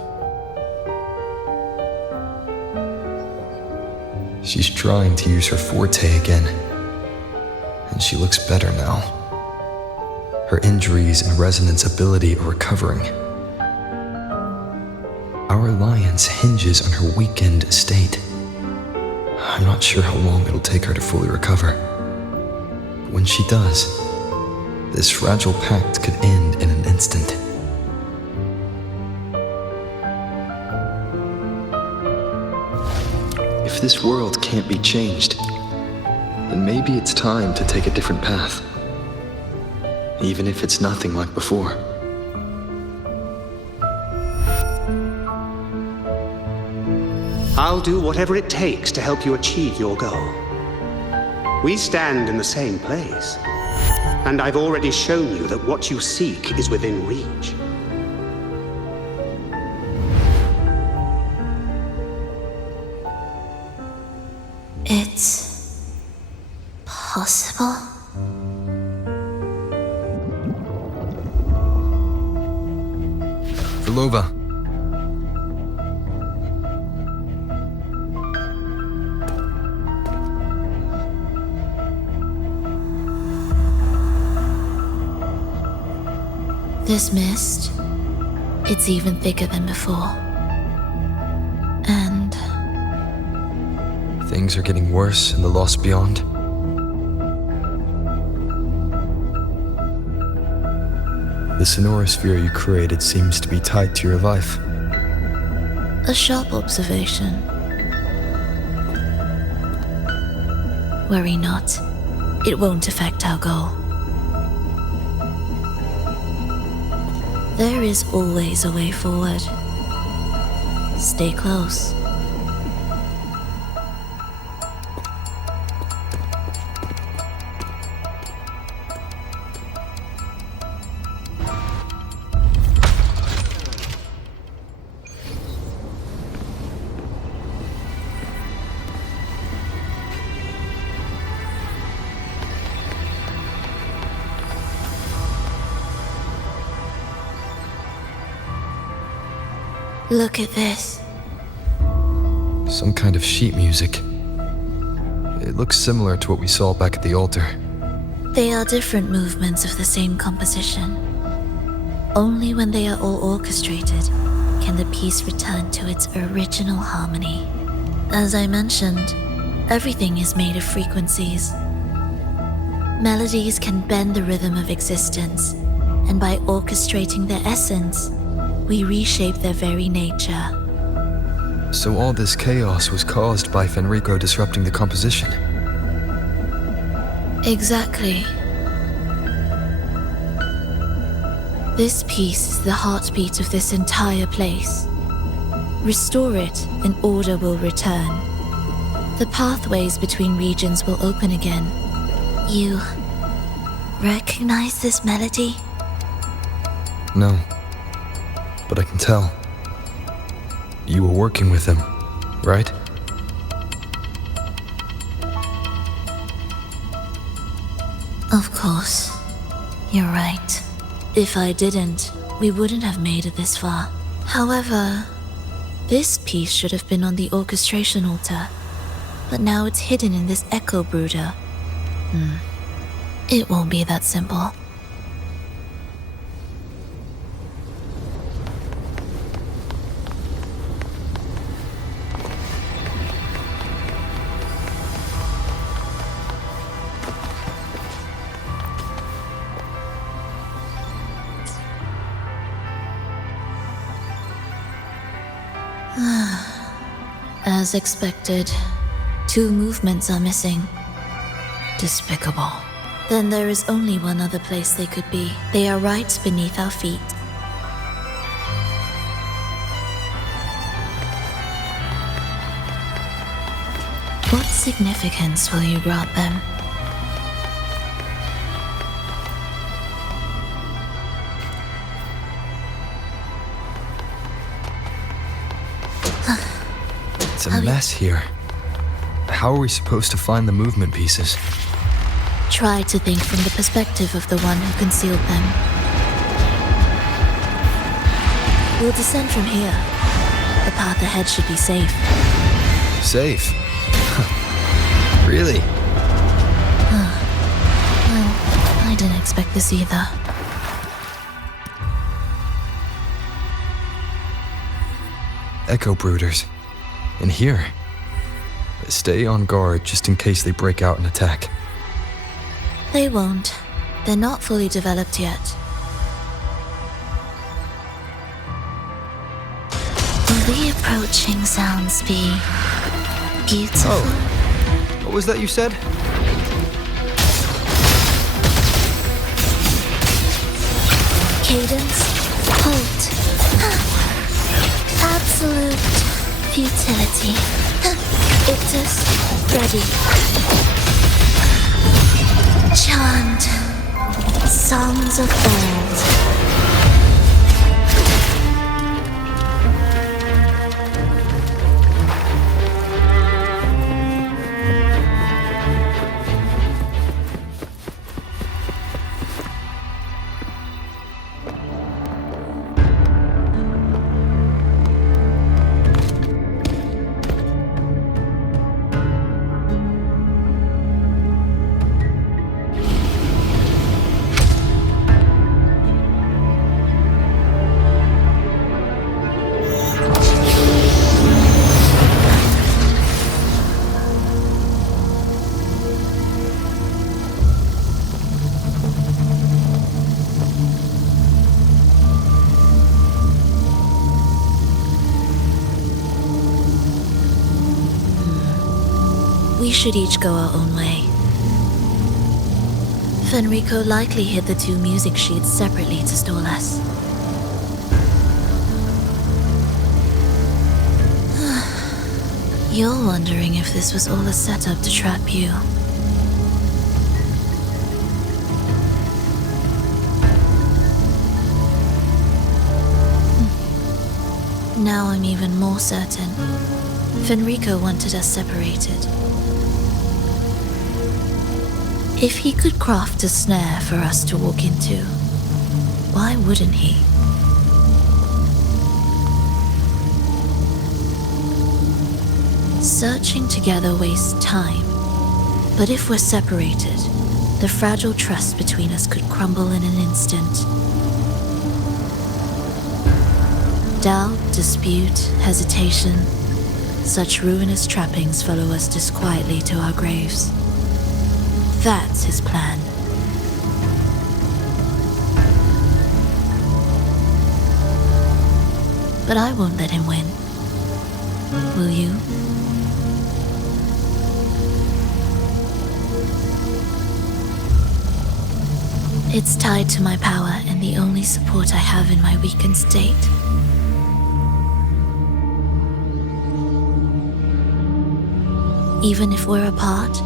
She's trying to use her forte again. And she looks better now. Her injuries and resonance ability are recovering. Our alliance hinges on her weakened state. I'm not sure how long it'll take her to fully recover. But when she does, this fragile pact could end in an instant. If this world can't be changed, then maybe it's time to take a different path. Even if it's nothing like before. I'll do whatever it takes to help you achieve your goal. We stand in the same place, and I've already shown you that what you seek is within reach. It's possible? Vilova. This mist, it's even thicker than before. And things are getting worse in the Lost Beyond. The sonorosphere you created seems to be tied to your life. a sharp observation. Worry not. It won't affect our goal. There is always a way forward. Stay close. Look at this. Some kind of sheet music. It looks similar to what we saw back at the altar. They are different movements of the same composition. Only when they are all orchestrated can the piece return to its original harmony. As I mentioned, everything is made of frequencies. Melodies can bend the rhythm of existence, and by orchestrating their essence, we reshape their very nature. So all this chaos was caused by Fenrico disrupting the composition? Exactly. This piece is the heartbeat of this entire place. Restore it, and order will return. The pathways between regions will open again. You recognize this melody? No. But I can tell. You were working with him, right? Of course. You're right. If I didn't, we wouldn't have made it this far. However, this piece should have been on the orchestration altar, but now it's hidden in this echo brooder. It won't be that simple. As expected, 2 movements are missing. Despicable. Then there is only one other place they could be. They are right beneath our feet. What significance will you grant them? It's a mess here. How are we supposed to find the movement pieces? Try to think from the perspective of the one who concealed them. We'll descend from here. The path ahead should be safe. Safe? Really? Well, I didn't expect this either. Echo brooders. In here. Stay on guard just in case they break out and attack. They won't. They're not fully developed yet. Will the approaching sounds be beautiful? Oh, what was that you said? Cadence, halt. Absolute futility. Ictus, ready. Chant songs of old. We should each go our own way. Fenrico likely hid the 2 music sheets separately to stall us. You're wondering if this was all a setup to trap you. Now I'm even more certain. Fenrico wanted us separated. If he could craft a snare for us to walk into, why wouldn't he? Searching together wastes time, but if we're separated, the fragile trust between us could crumble in an instant. Doubt, dispute, hesitation, such ruinous trappings follow us disquietly to our graves. That's his plan. But I won't let him win. Will you? It's tied to my power and the only support I have in my weakened state. Even if we're apart,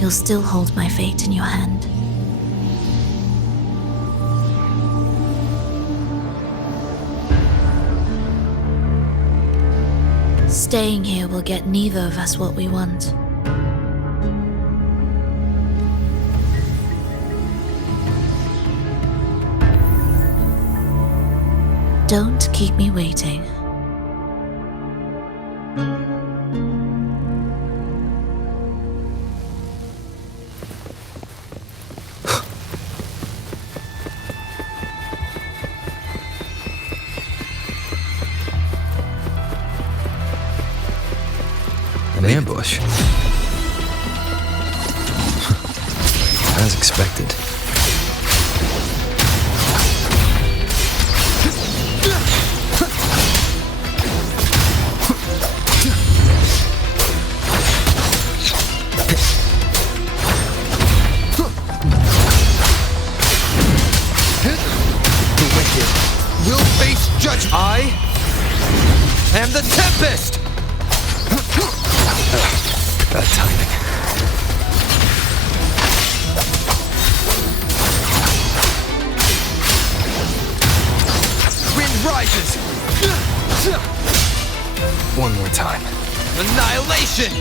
you'll still hold my fate in your hand. Staying here will get neither of us what we want. Don't keep me waiting. An ambush. As expected. The wicked will face judgment. I am the Tempest! Bad timing. Wind rises! One more time. Annihilation!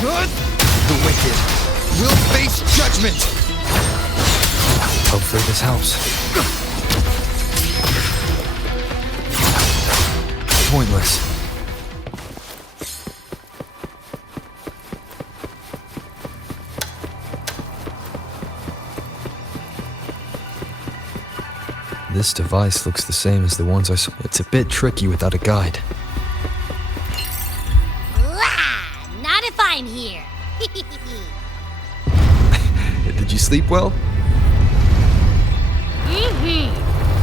The wicked will face judgment! Hopefully this helps. Pointless. This device looks the same as the ones I saw. It's a bit tricky without a guide. Not if I'm here. Did you sleep well?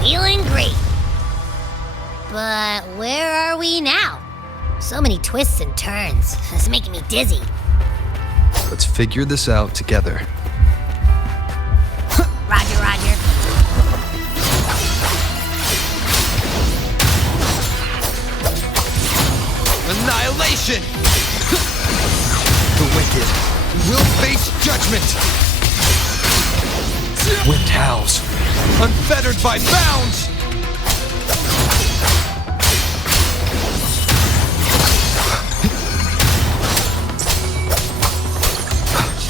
Feeling great. But where are we now? So many twists and turns. It's making me dizzy. Let's figure this out together. Roger, Roger. Annihilation! The wicked will face judgment! Wind howls. Unfettered by bounds!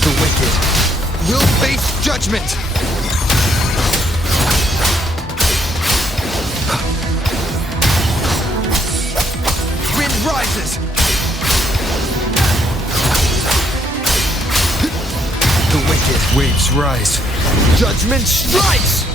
The wicked will face judgment! Wind rises! The wicked Waves rise. judgment strikes!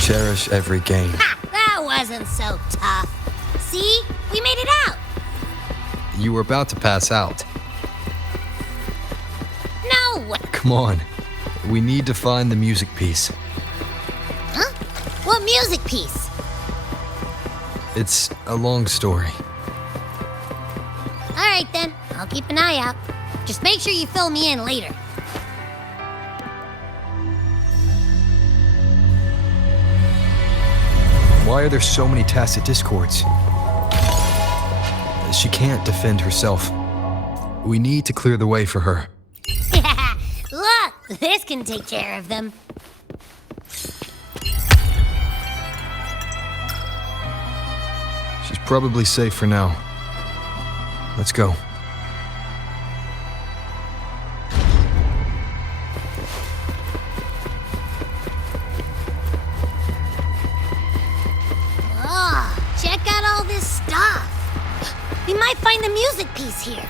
Cherish every gain. Ha! That wasn't so tough. See? We made it out. You were about to pass out. No way. Come on. We need to find the music piece. Huh? What music piece? It's a long story. All right then. I'll keep an eye out. Just make sure you fill me in later. Why are there so many tacit discords? She can't defend herself. We need to clear the way for her. Look, this can take care of them. She's probably safe for now. Let's go. Oh, check out all this stuff. We might find the music piece here.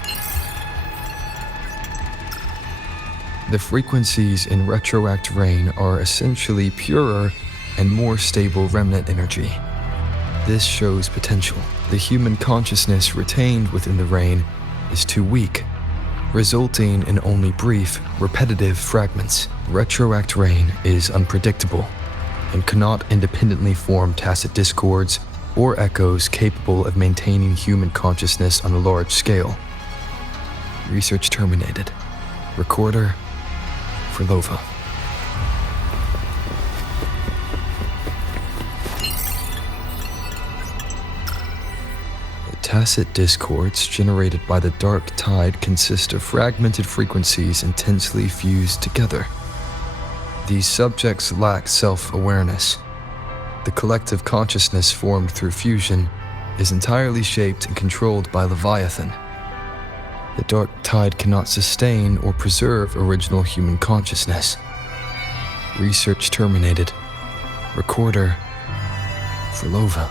The frequencies in retroact rain are essentially purer and more stable remnant energy. This shows potential. The human consciousness retained within the rain is too weak, resulting in only brief, repetitive fragments. Retroact rain is unpredictable and cannot independently form tacit discords or echoes capable of maintaining human consciousness on a large scale. Research terminated. Recorder for Lova. The tacit discords generated by the dark tide consist of fragmented frequencies intensely fused together. These subjects lack self-awareness. The collective consciousness formed through fusion is entirely shaped and controlled by Leviathan. The dark tide cannot sustain or preserve original human consciousness. Research terminated. Recorder Frolova.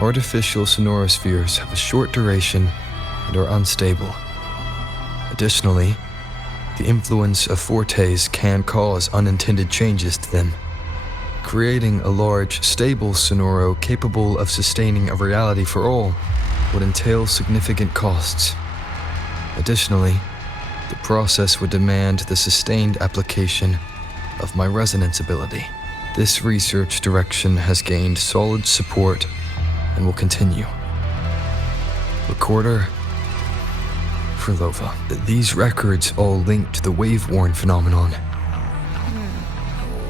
Artificial sonorospheres have a short duration and are unstable. Additionally, the influence of fortes can cause unintended changes to them. Creating a large, stable sonoro capable of sustaining a reality for all would entail significant costs. Additionally, the process would demand the sustained application of my resonance ability. This research direction has gained solid support and will continue. Recorder Frolova. These records all link to the wave-worn phenomenon.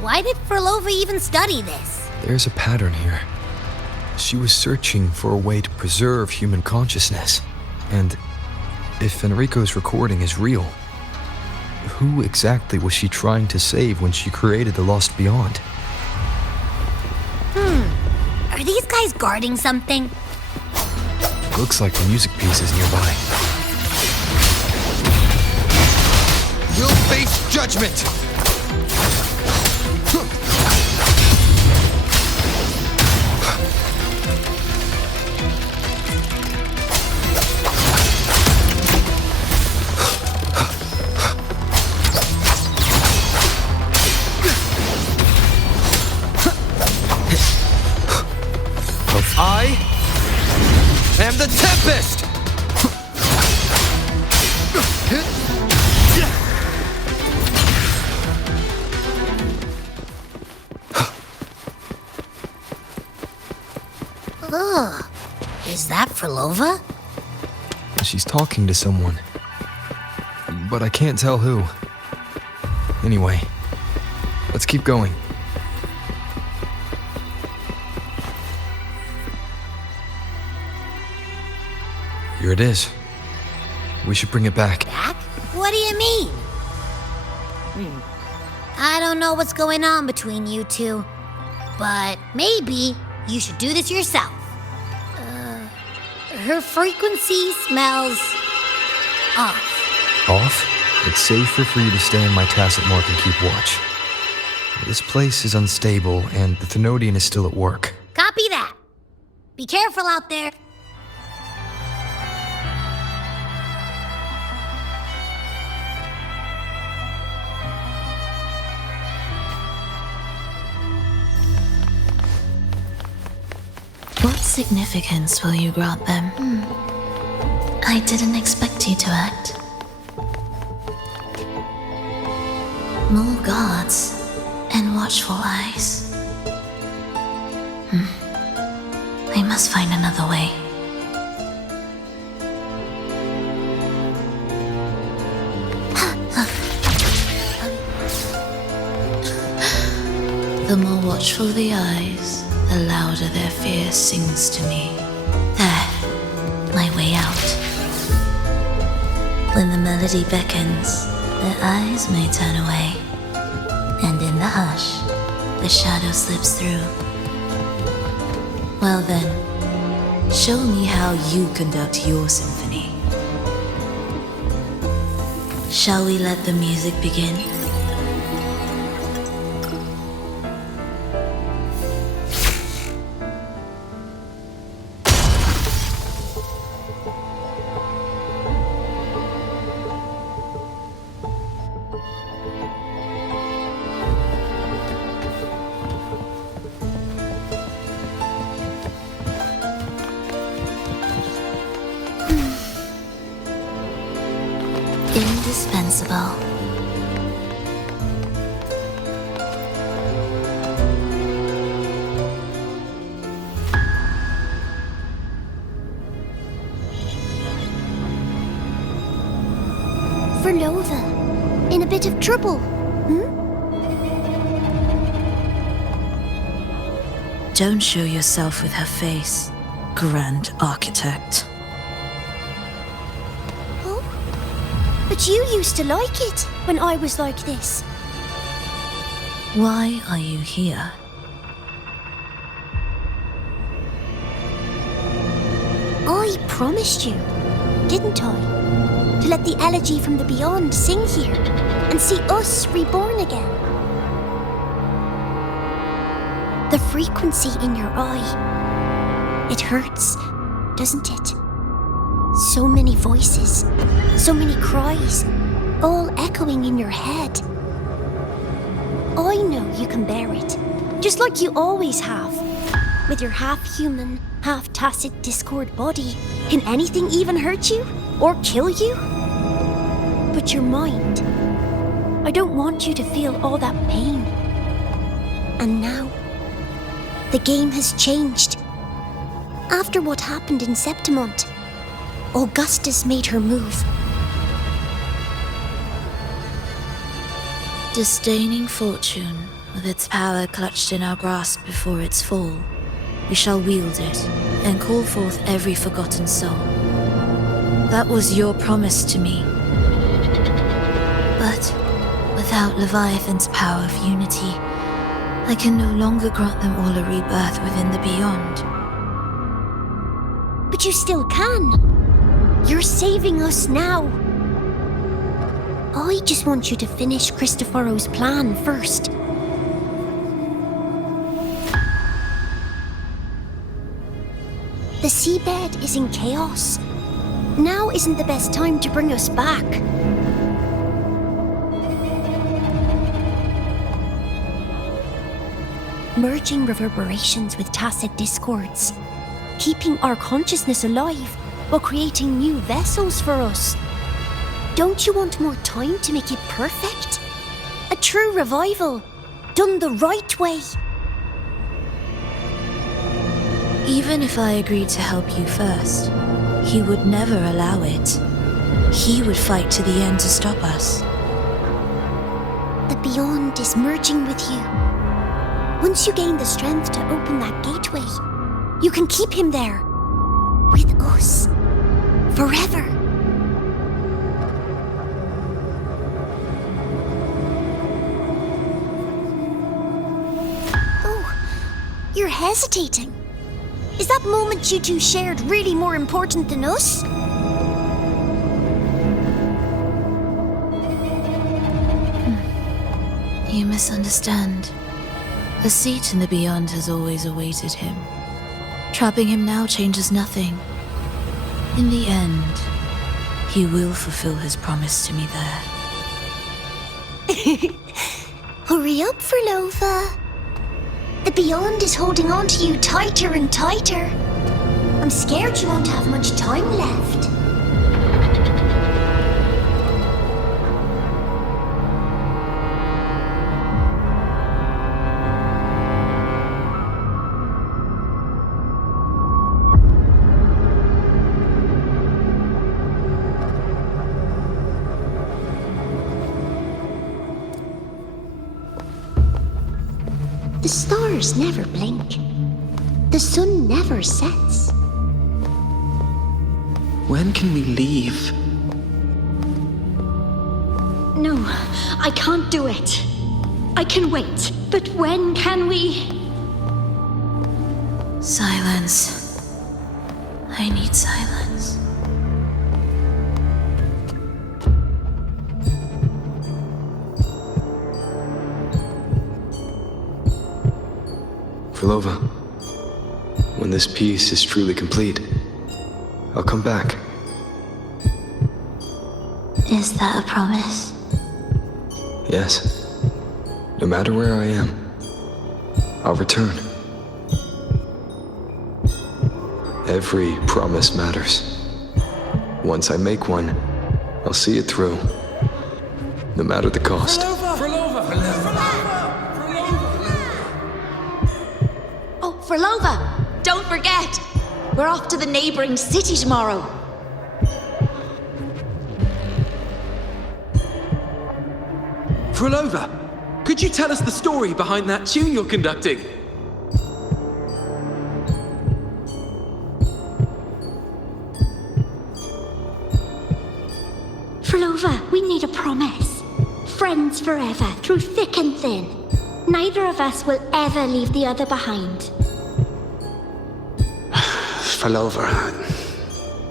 Why did Frolova even study this? There's a pattern here. She was searching for a way to preserve human consciousness. And if Enrico's recording is real, who exactly was she trying to save when she created the Lost Beyond? Are these guys guarding something? Looks like the music piece is nearby. We'll face judgment! I am the Tempest! Ugh. Is that Frolova? She's talking to someone. But I can't tell who. Anyway, let's keep going. Here it is. We should bring it back. Back? What do you mean? I don't know what's going on between you two, but maybe you should do this yourself. Her frequency smells off. Off? It's safer for you to stay in my tacit mark and keep watch. This place is unstable, and the Thenodian is still at work. Copy that. Be careful out there. What significance will you grant them? I didn't expect you to act. More guards and watchful eyes. I must find another way. The more watchful the eyes, the louder their fear sings to me. There, my way out. When the melody beckons, their eyes may turn away, and in the hush, the shadow slips through. Well then, show me how you conduct your symphony. Shall we let the music begin? Indispensable. Frolova, in a bit of trouble, Don't show yourself with her face, Grand Architect. But But you used to like it when I was like this. Why are you here? I promised you, didn't I? To let the elegy from the beyond sing here and see us reborn again. The frequency in your eye, it hurts, doesn't it? So many voices, so many cries, all echoing in your head. I know you can bear it, just like you always have. With your half-human, half-tacit Discord body, can anything even hurt you? Or kill you? But your mind, I don't want you to feel all that pain. And now, the game has changed. After what happened in Septimont, Augustus made her move. Disdaining fortune, with its power clutched in our grasp before its fall, we shall wield it and call forth every forgotten soul. That was your promise to me. But without Leviathan's power of unity, I can no longer grant them all a rebirth within the beyond. But you still can. You're saving us now. I just want you to finish Cristoforo's plan first. The seabed is in chaos. Now isn't the best time to bring us back. Merging reverberations with tacit discords. Keeping our consciousness alive while creating new vessels for us. Don't you want more time to make it perfect? A true revival, done the right way. Even if I agreed to help you first, he would never allow it. He would fight to the end to stop us. The beyond is merging with you. Once you gain the strength to open that gateway, you can keep him there. With us. Forever. Oh, you're hesitating. Is that moment you two shared really more important than us? You misunderstand. A seat in the beyond has always awaited him. Trapping him now changes nothing. In the end, he will fulfill his promise to me there. Hurry up, Furlova. The beyond is holding on to you tighter and tighter. I'm scared you won't have much time left. The stars never blink. The sun never sets. When can we leave? No, I can't do it. I can wait, but when can we? Silence. I need silence. Furlova, when this piece is truly complete, I'll come back. Is that a promise? Yes. No matter where I am, I'll return. Every promise matters. Once I make one, I'll see it through, no matter the cost. Furlova, don't forget! We're off to the neighboring city tomorrow. Furlova, could you tell us the story behind that tune you're conducting? Furlova. Frolova, we need a promise. Friends forever, through thick and thin. Neither of us will ever leave the other behind. Frolova,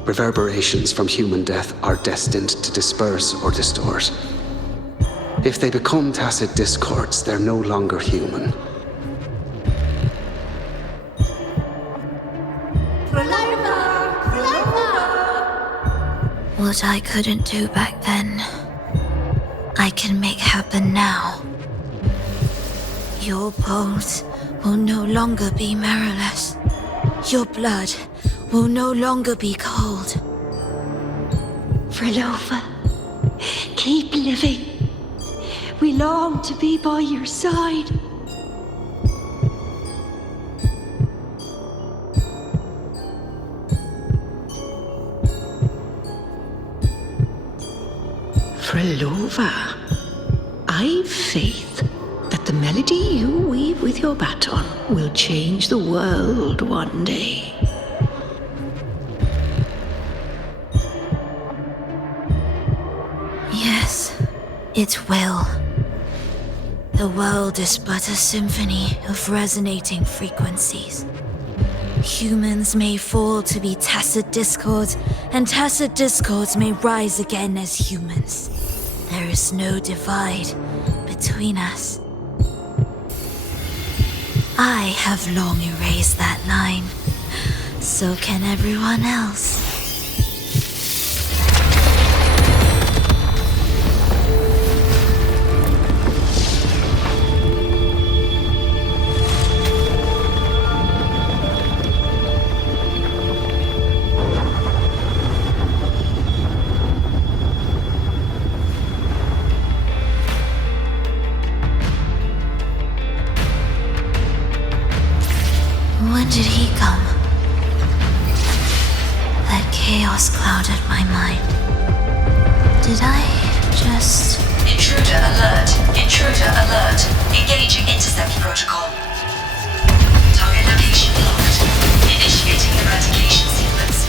reverberations from human death are destined to disperse or distort. If they become tacit discords, they're no longer human. What I couldn't do back then, I can make happen now. Your bones will no longer be marrowless. Your blood will no longer be cold. Frolova, keep living. We long to be by your side. Frolova, I've faith that the melody you weave with your baton will change the world one day. Yes, it will. The world is but a symphony of resonating frequencies. Humans may fall to be tacit discords, and tacit discords may rise again as humans. There is no divide between us. I have long erased that line. So can everyone else. When did he come? That chaos clouded my mind. Did I just... Intruder alert! Intruder alert! Engaging intercept protocol. Target location locked. Initiating eradication sequence.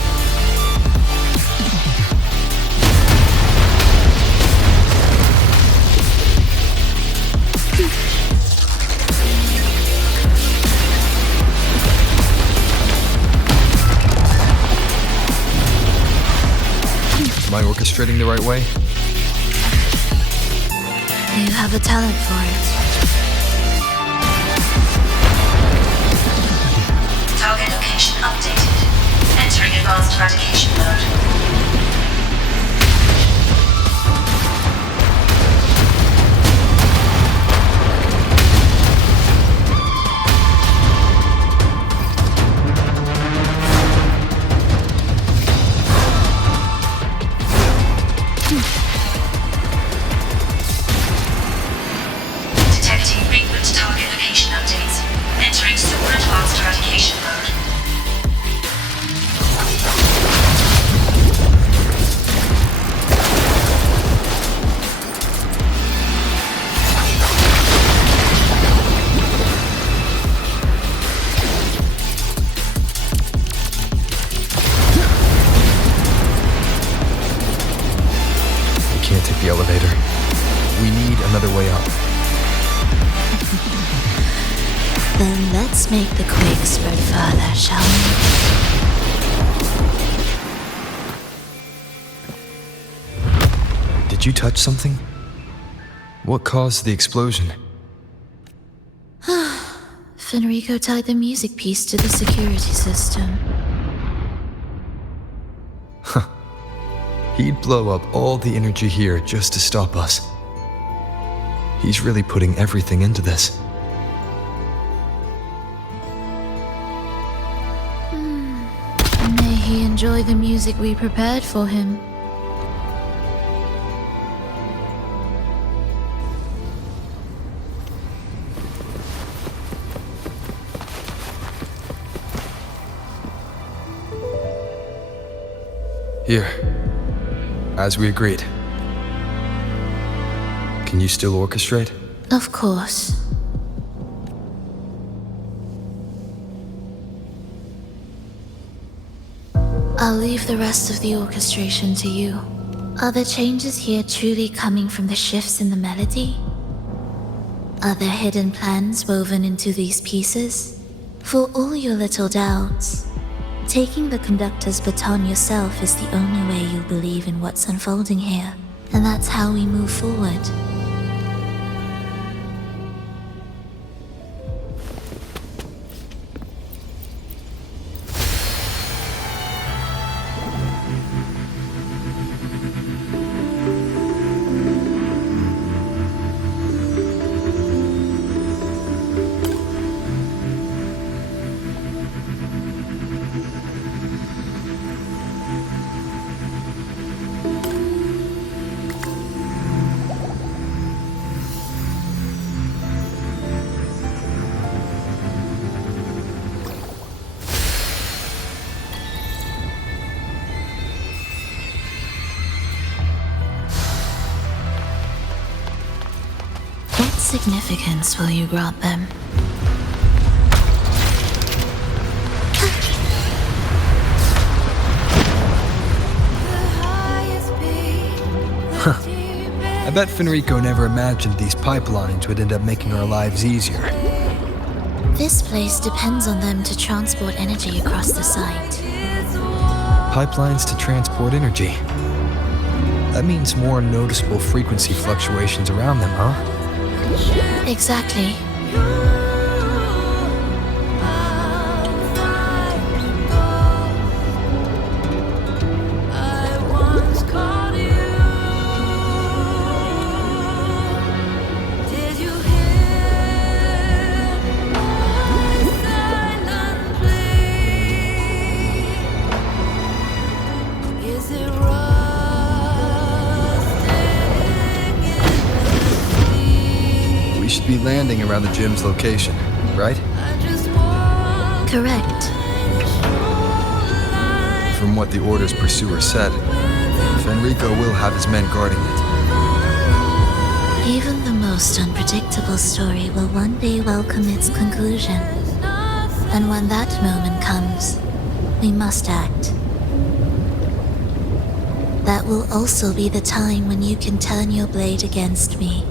Am I orchestrating the right way? You have a talent for it. Target location updated. Entering advanced eradication mode. Detecting frequent target location updates. Entering super advanced eradication mode. We can't take the elevator. We need another way up. Then let's make the quake spread further, shall we? Did you touch something? What caused the explosion? Fenrico tied the music piece to the security system. He'd blow up all the energy here just to stop us. He's really putting everything into this. May he enjoy the music we prepared for him. Here, as we agreed. Can you still orchestrate? Of course. I'll leave the rest of the orchestration to you. Are the changes here truly coming from the shifts in the melody? Are there hidden plans woven into these pieces? For all your little doubts, taking the conductor's baton yourself is the only way you'll believe in what's unfolding here, and that's how we move forward. What significance will you grant them? I bet Fenrico never imagined these pipelines would end up making our lives easier. This place depends on them to transport energy across the site. Pipelines to transport energy. That means more noticeable frequency fluctuations around them, huh? Exactly. We should be landing around the gym's location, right? Correct. From what the Order's pursuer said, Fenrico will have his men guarding it. Even the most unpredictable story will one day welcome its conclusion. And when that moment comes, we must act. That will also be the time when you can turn your blade against me.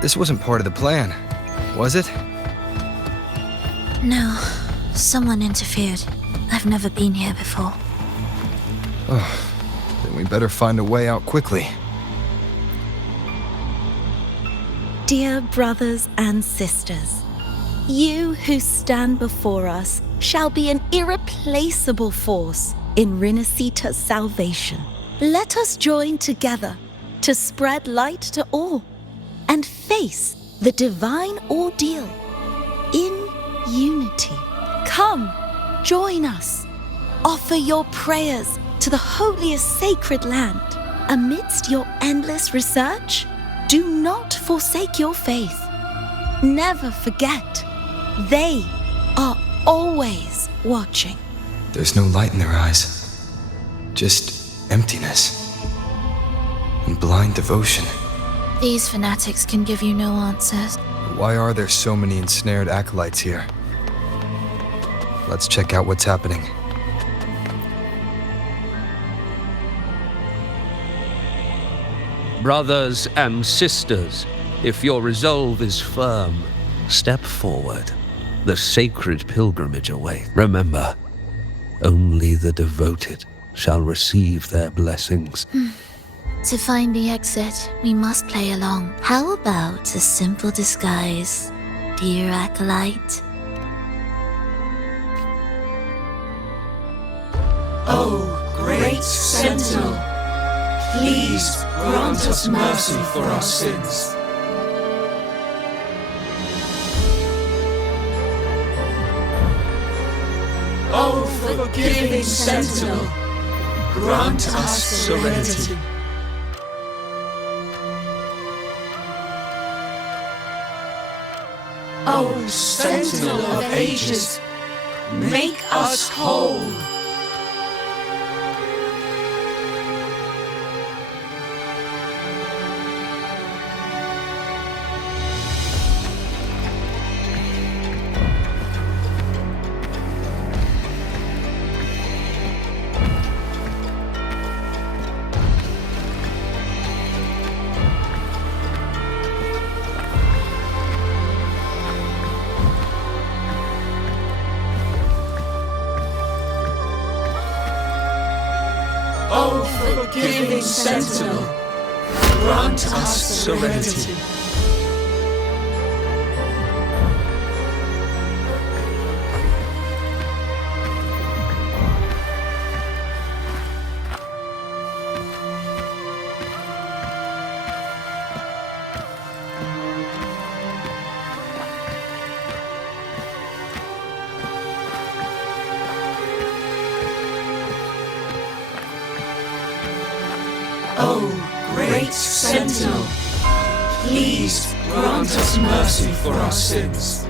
This wasn't part of the plan, was it? No, someone interfered. I've never been here before. Oh, then we better find a way out quickly. Dear brothers and sisters, you who stand before us shall be an irreplaceable force in Rinasita's salvation. Let us join together to spread light to all and face the divine ordeal in unity. Come, join us. Offer your prayers to the holiest sacred land. Amidst your endless research, do not forsake your faith. Never forget, they are always watching. There's no light in their eyes. Just emptiness. And blind devotion. These fanatics can give you no answers. Why are there so many ensnared acolytes here? Let's check out what's happening. Brothers and sisters, if your resolve is firm, step forward. The sacred pilgrimage awaits. Remember, only the devoted shall receive their blessings. To find the exit, we must play along. How about a simple disguise, dear acolyte? O great Sentinel, please grant us mercy for our sins. O forgiving Sentinel, grant us serenity. O Sentinel of ages, make us whole. O forgiving Sentinel, grant us serenity. O great Sentinel, please grant us mercy for our sins.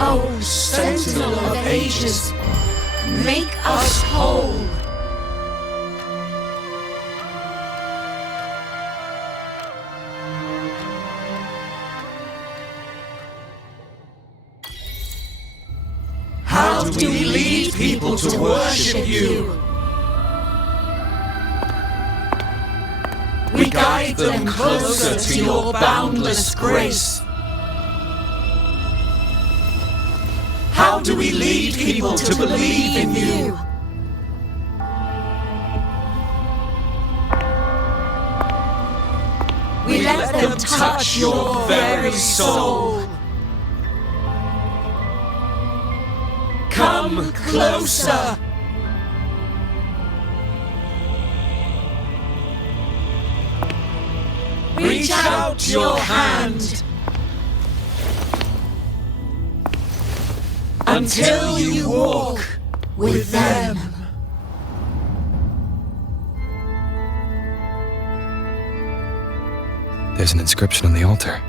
O Sentinel of ages, make us whole. How do we lead people to worship you? We guide them closer to your boundless grace. How do we lead people to believe in you? We let them touch your very soul. Come closer. Reach out your hand. Until you walk with them. There's an inscription on the altar.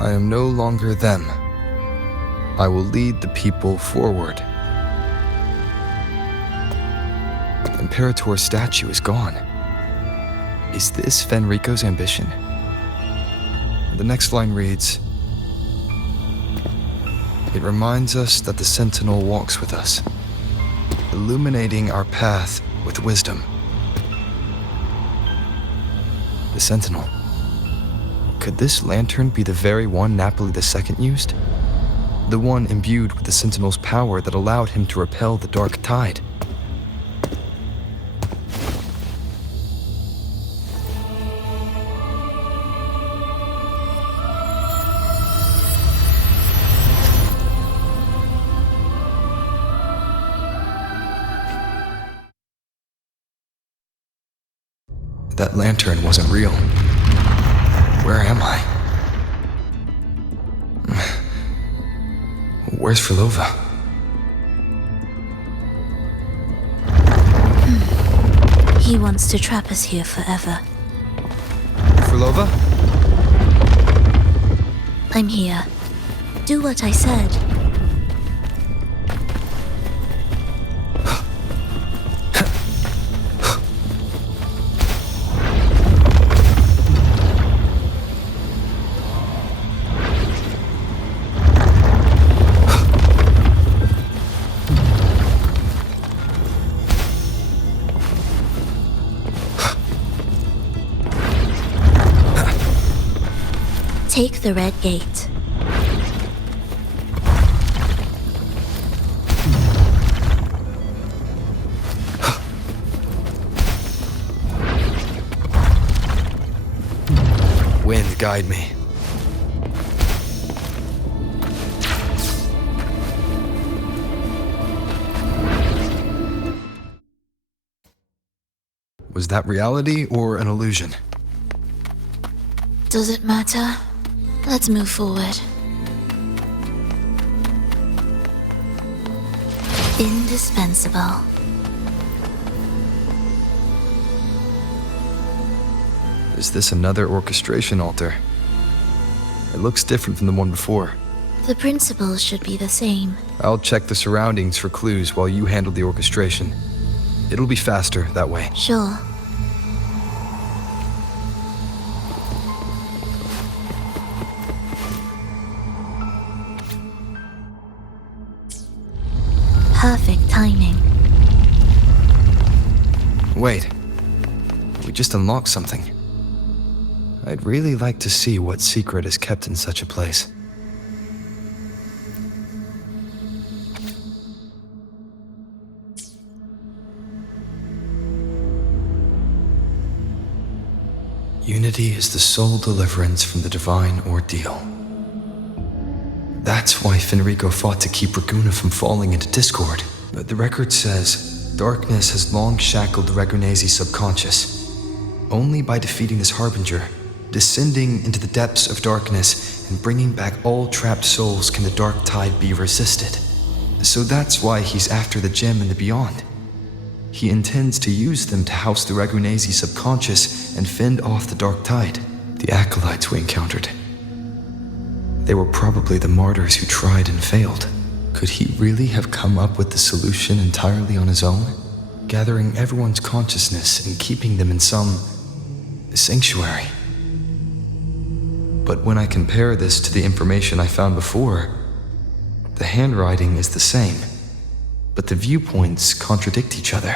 I am no longer them. I will lead the people forward. The Imperator's statue is gone. Is this Fenrico's ambition? The next line reads, "It reminds us that the Sentinel walks with us, illuminating our path with wisdom." The Sentinel. Could this lantern be the very one Napoli II used? The one imbued with the Sentinel's power that allowed him to repel the dark tide? That lantern wasn't real. Where am I? Where's Frolova? He wants to trap us here forever. Frolova? I'm here. Do what I said. Take the red gate. guide me. Was that reality or an illusion? Does it matter? Let's move forward. Indispensable. Is this another orchestration altar? It looks different from the one before. The principles should be the same. I'll check the surroundings for clues while you handle the orchestration. It'll be faster that way. Sure. Perfect timing. Wait. We just unlocked something. I'd really like to see what secret is kept in such a place. Unity is the sole deliverance from the divine ordeal. That's why Fenrico fought to keep Raguna from falling into discord. But the record says, darkness has long shackled the Ragunese's subconscious. Only by defeating this harbinger, descending into the depths of darkness, and bringing back all trapped souls can the dark tide be resisted. So that's why he's after the gem and the beyond. He intends to use them to house the Ragunese subconscious and fend off the dark tide. The acolytes we encountered. They were probably the martyrs who tried and failed. Could he really have come up with the solution entirely on his own? Gathering everyone's consciousness and keeping them in some sanctuary. But when I compare this to the information I found before, the handwriting is the same, but the viewpoints contradict each other.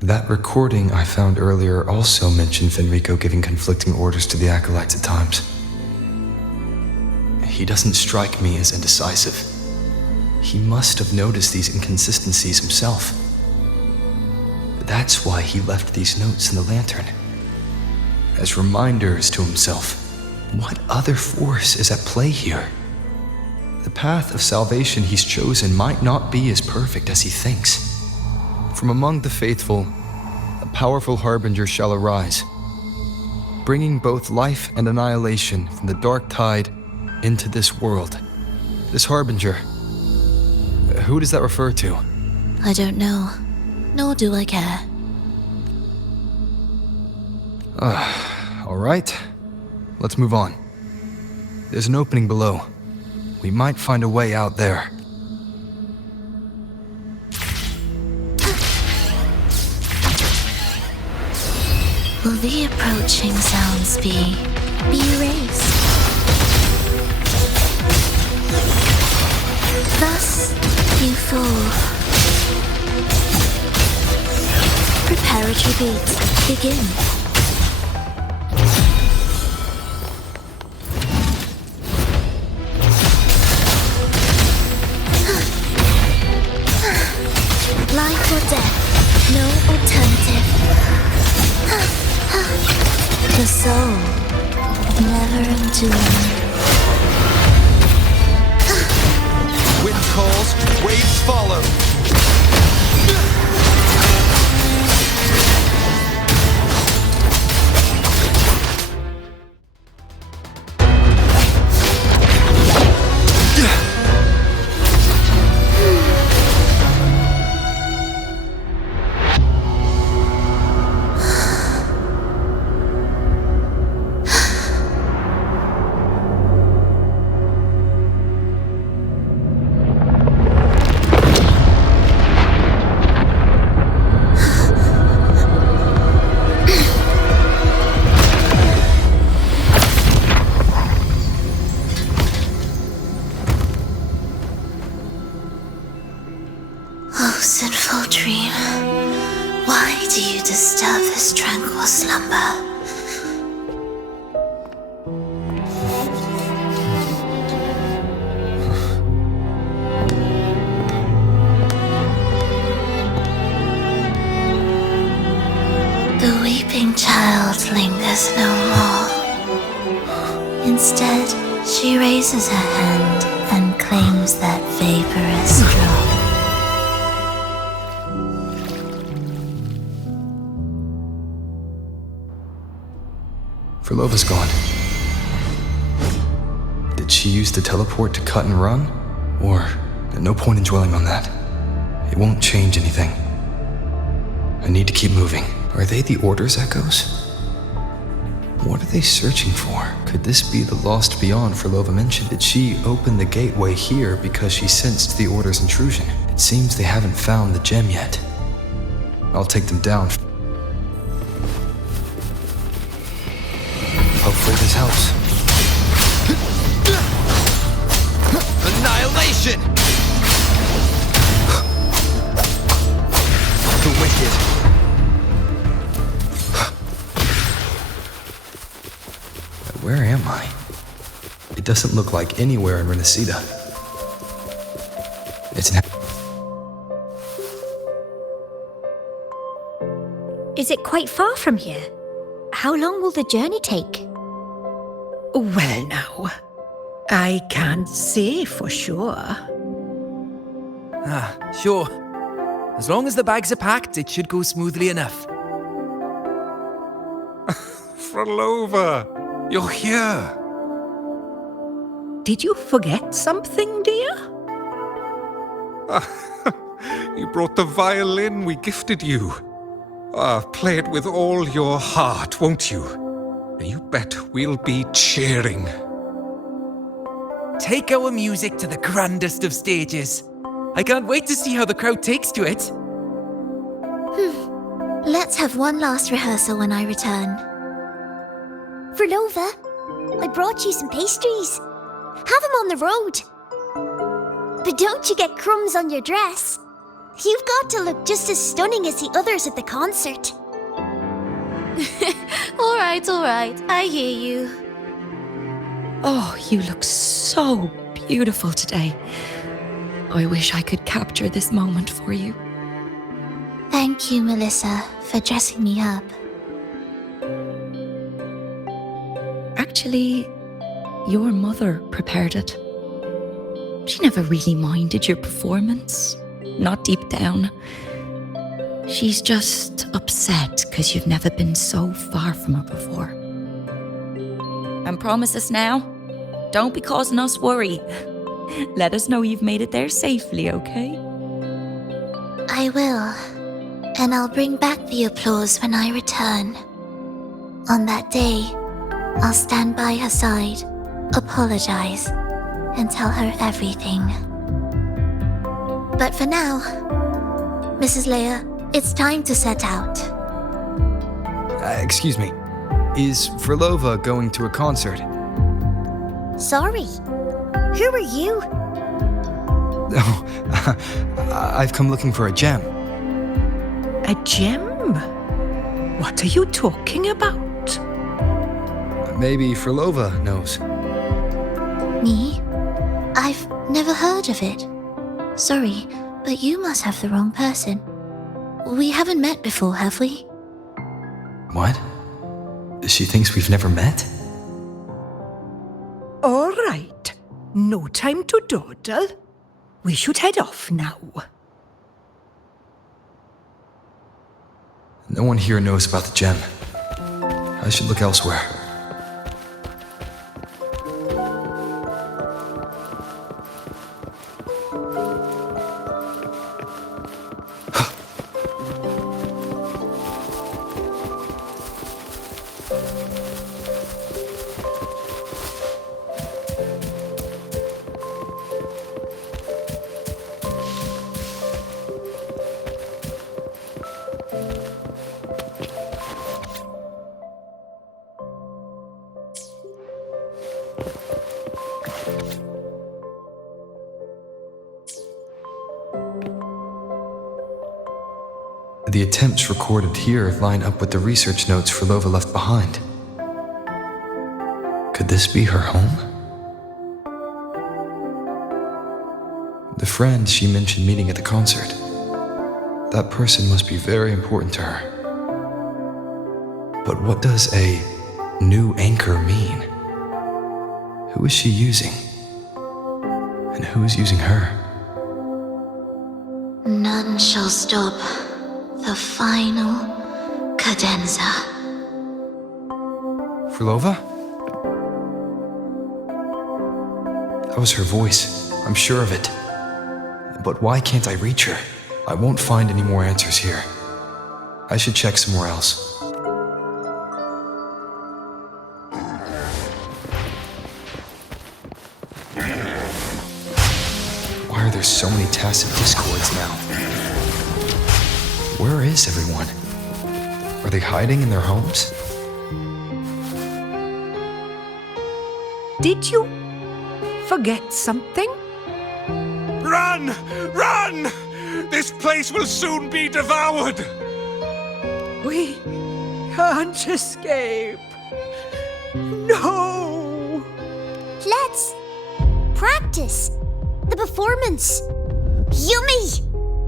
That recording I found earlier also mentioned Fenrico giving conflicting orders to the acolytes at times. He doesn't strike me as indecisive. He must have noticed these inconsistencies himself. That's why he left these notes in the lantern, as reminders to himself. What other force is at play here? The path of salvation he's chosen might not be as perfect as he thinks. From among the faithful, a powerful harbinger shall arise, bringing both life and annihilation from the dark tide into this world. This harbinger, who does that refer to? I don't know, nor do I care. All right, let's move on. There's an opening below. We might find a way out there. Will the approaching sounds be erased? Thus, you fall. Preparatory beats begin. Life or death, no alternative. The soul, never enduring. Wind calls, waves follow. Oh, sinful dream, why do you disturb this tranquil slumber? The weeping child lingers no more. Instead, she raises her hand and claims that vaporous drop. Furlova's gone. Did she use the teleport to cut and run? Or, no point in dwelling on that. It won't change anything. I need to keep moving. Are they the Order's echoes? What are they searching for? Could this be the Lost Beyond Furlova mentioned? Did she open the gateway here because she sensed the Order's intrusion? It seems they haven't found the gem yet. I'll take them down. Hopefully this helps. Annihilation! The wicked. Where am I? It doesn't look like anywhere in Renacita. It's an... Is it quite far from here? How long will the journey take? Well, now, I can't say for sure. Sure. As long as the bags are packed, it should go smoothly enough. Furlova, you're here. Did you forget something, dear? You brought the violin we gifted you. Play it with all your heart, won't you? You bet we'll be cheering. Take our music to the grandest of stages. I can't wait to see how the crowd takes to it. Let's have one last rehearsal when I return. Furlova, I brought you some pastries. Have them on the road. But don't you get crumbs on your dress. You've got to look just as stunning as the others at the concert. All right, I hear you. Oh, you look so beautiful today. I wish I could capture this moment for you. Thank you, Melissa, for dressing me up. Actually, your mother prepared it. She never really minded your performance, not deep down. She's just upset because you've never been so far from her before. And promise us now, don't be causing us worry. Let us know you've made it there safely, okay? I will. And I'll bring back the applause when I return. On that day, I'll stand by her side, apologize, and tell her everything. But for now, Mrs. Leia, it's time to set out. Excuse me. Is Furlova going to a concert? Sorry. Who are you? Oh, I've come looking for a gem. A gem? What are you talking about? Maybe Furlova knows. Me? I've never heard of it. Sorry, but you must have the wrong person. We haven't met before, have we? What? She thinks we've never met? All right. No time to dawdle. We should head off now. No one here knows about the gem. I should look elsewhere. The attempts recorded here line up with the research notes Furlova left behind. Could this be her home? The friend she mentioned meeting at the concert. That person must be very important to her. But what does a new anchor mean? Who is she using? And who is using her? None shall stop the final cadenza. Frolova? That was her voice. I'm sure of it. But why can't I reach her? I won't find any more answers here. I should check somewhere else. Why are there so many tacit discords now? Where is everyone? Are they hiding in their homes? Did you forget something? Run! Run! This place will soon be devoured! We can't escape. No! Let's practice the performance. Yummy!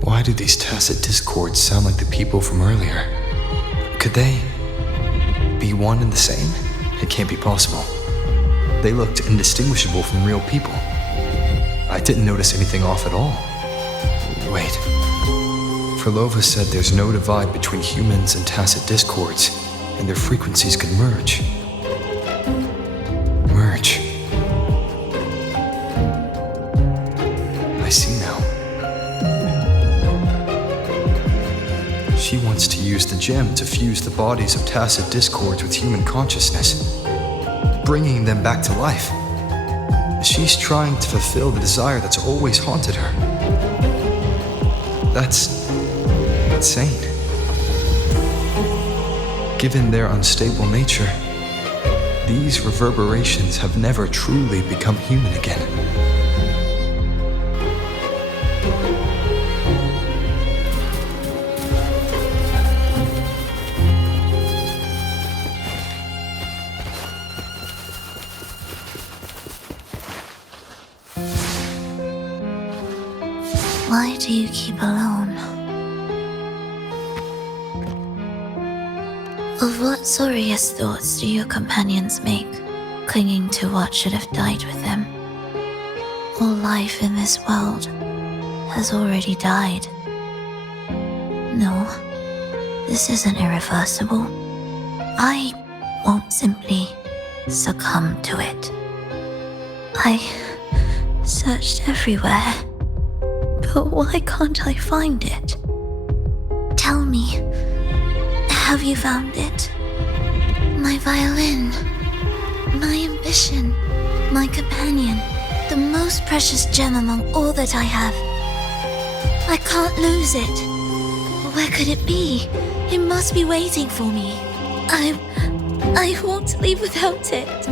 Why do these tacit discords sound like the people from earlier? Could they be one and the same? It can't be possible. They looked indistinguishable from real people. I didn't notice anything off at all. Wait. Frolova said there's no divide between humans and tacit discords, and their frequencies could merge. Merge. I see now. She wants to use the gem to fuse the bodies of tacit discords with human consciousness, bringing them back to life. She's trying to fulfill the desire that's always haunted her. That's insane. Given their unstable nature, these reverberations have never truly become human again. Why do you keep alone? Of what sorriest thoughts do your companions make, clinging to what should have died with them? All life in this world has already died. No, this isn't irreversible. I won't simply succumb to it. I searched everywhere, but why can't I find it? Tell me, have you found it? My violin, my ambition, my companion, the most precious gem among all that I have. I can't lose it. Where could it be? It must be waiting for me. I won't leave without it.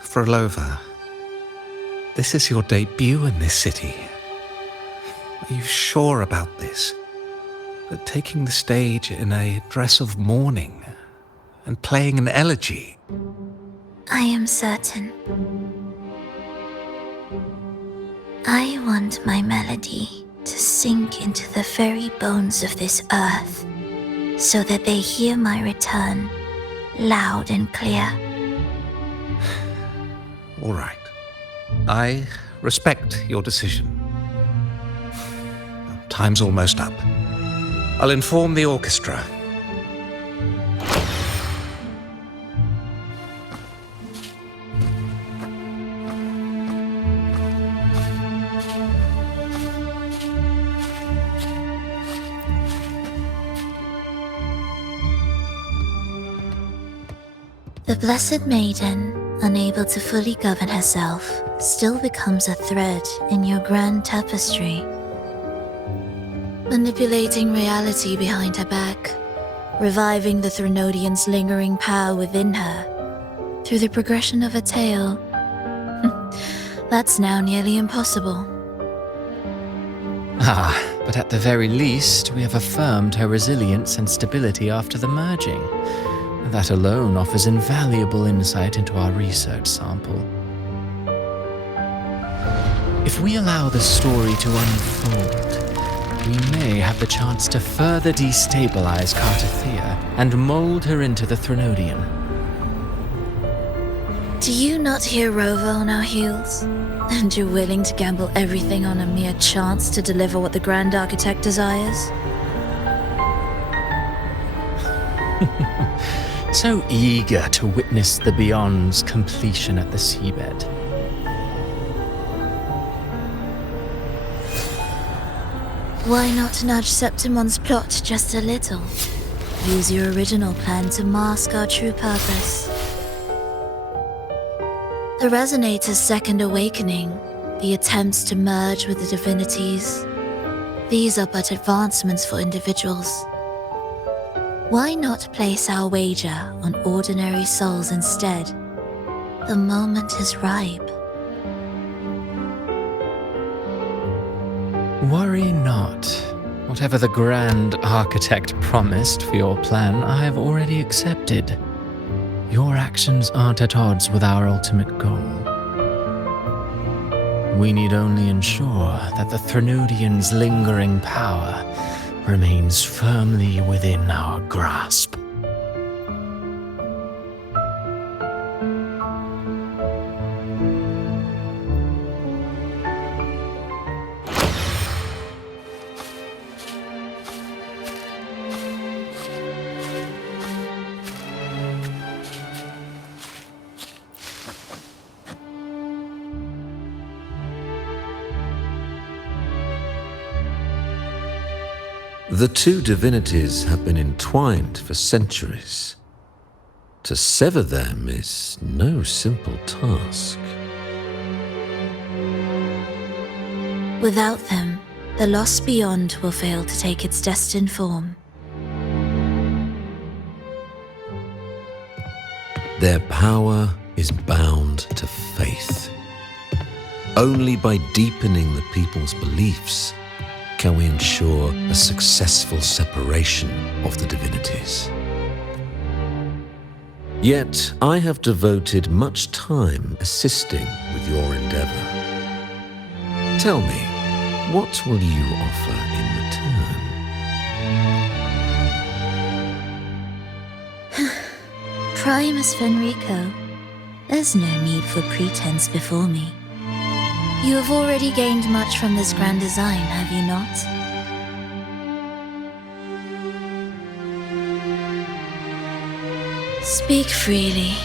Frolova, this is your debut in this city. Are you sure about this? That taking the stage in a dress of mourning and playing an elegy? I am certain. I want my melody to sink into the very bones of this earth, so that they hear my return loud and clear. All right. I respect your decision. Time's almost up. I'll inform the orchestra. The Blessed Maiden, unable to fully govern herself, still becomes a thread in your grand tapestry. manipulating reality behind her back, reviving the Threnodian's lingering power within her through the progression of a tale. That's now nearly impossible. But at the very least, we have affirmed her resilience and stability after the merging. That alone offers invaluable insight into our research sample. If we allow the story to unfold, we may have the chance to further destabilize Cartathea and mold her into the Threnodian. Do you not hear Rover on our heels? And you're willing to gamble everything on a mere chance to deliver what the Grand Architect desires? So eager to witness the Beyond's completion at the seabed. Why not nudge Septimon's plot just a little? Use your original plan to mask our true purpose. The Resonator's second awakening, the attempts to merge with the divinities, these are but advancements for individuals. Why not place our wager on ordinary souls instead? The moment is ripe. Worry not. Whatever the Grand Architect promised for your plan, I have already accepted. Your actions aren't at odds with our ultimate goal. We need only ensure that the Threnodian's lingering power remains firmly within our grasp. The two divinities have been entwined for centuries. To sever them is no simple task. Without them, the lost beyond will fail to take its destined form. Their power is bound to faith. Only by deepening the people's beliefs can we ensure a successful separation of the divinities. Yet I have devoted much time assisting with your endeavor. Tell me, what will you offer in return? Primus Fenrico, there's no need for pretense before me. You have already gained much from this grand design, have you not? Speak freely.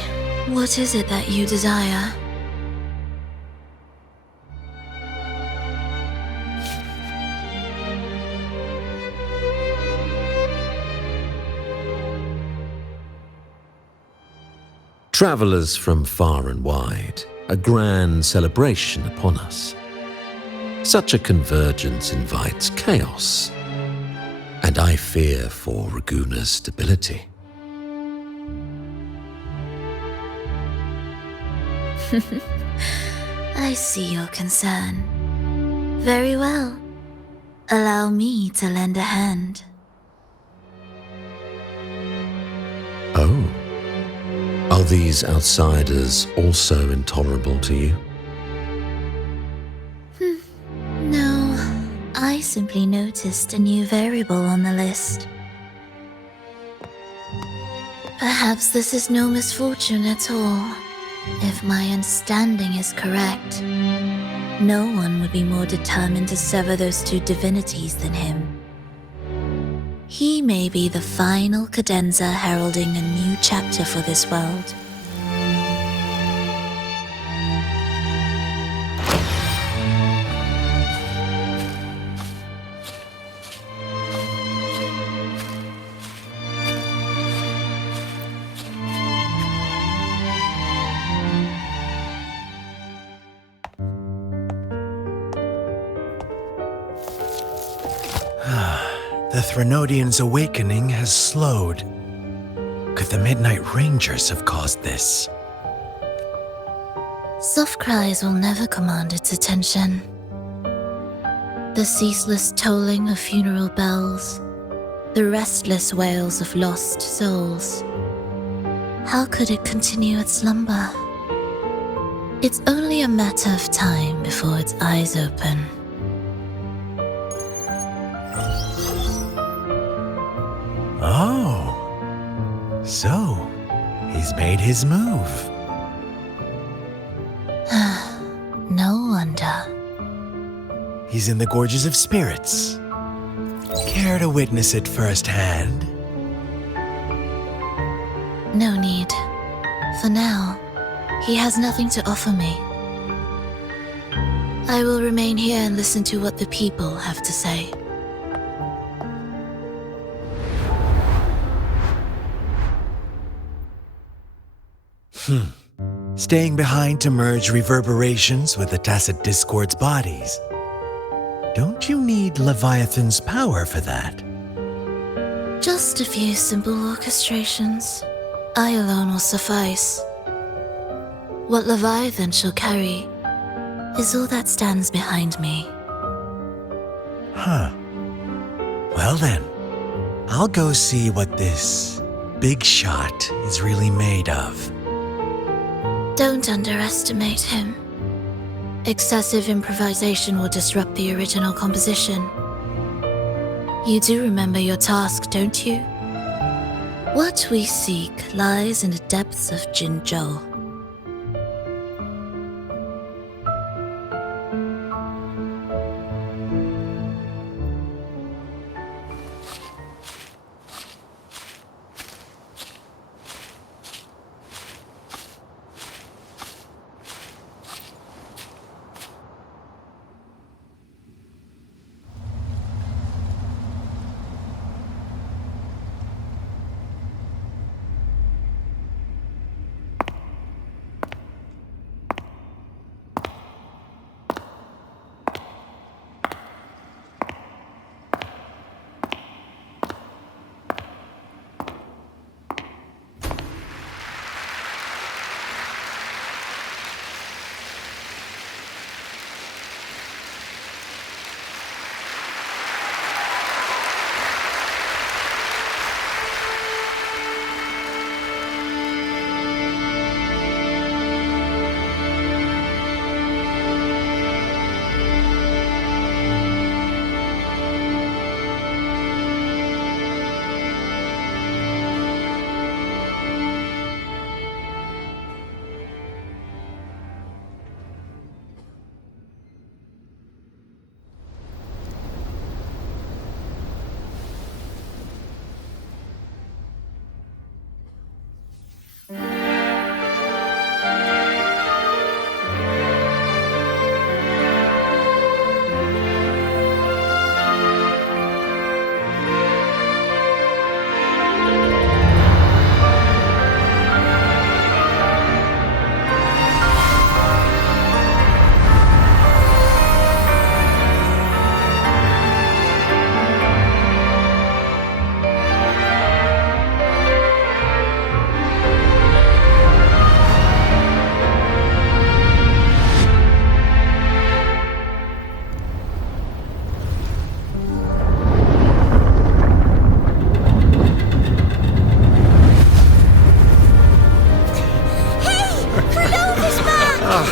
What is it that you desire? Travelers from far and wide, a grand celebration upon us. Such a convergence invites chaos, and I fear for Raguna's stability. I see your concern. Very well. Allow me to lend a hand. Oh. Are these outsiders also intolerable to you? No, I simply noticed a new variable on the list. Perhaps this is no misfortune at all. If my understanding is correct, no one would be more determined to sever those two divinities than him. He may be the final cadenza heralding a new chapter for this world. The Threnodians' awakening has slowed. Could the Midnight Rangers have caused this? Soft cries will never command its attention. The ceaseless tolling of funeral bells, the restless wails of lost souls. How could it continue its slumber? It's only a matter of time before its eyes open. Oh, so he's made his move. No wonder. He's in the Gorges of Spirits. Care to witness it firsthand? No need. For now, he has nothing to offer me. I will remain here and listen to what the people have to say. Staying behind to merge reverberations with the Tacit Discord's bodies. Don't you need Leviathan's power for that? Just a few simple orchestrations. I alone will suffice. What Leviathan shall carry is all that stands behind me. Huh. Well then, I'll go see what this big shot is really made of. Don't underestimate him. Excessive improvisation will disrupt the original composition. You do remember your task, don't you? What we seek lies in the depths of Jinzhou.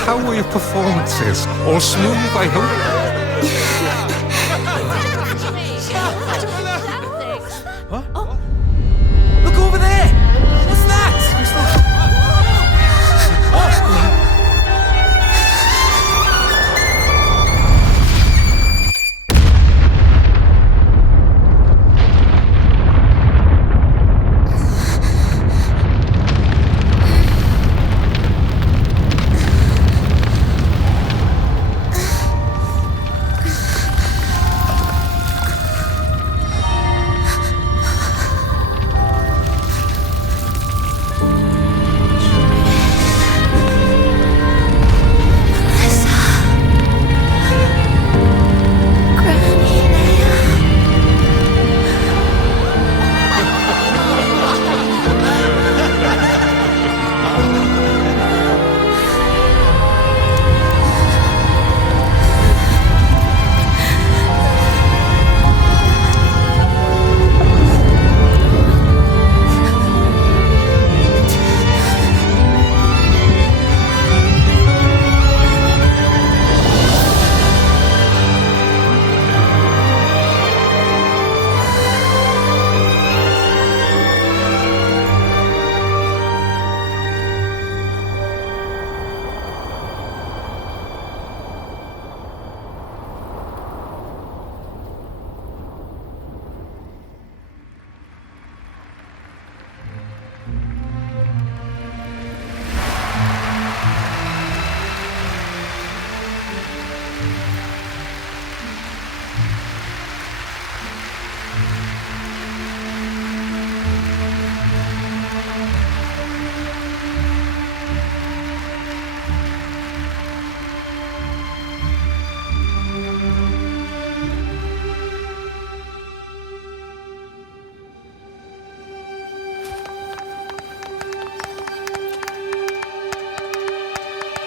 How were your performances? All smooth, I hope? Look over there! What's that?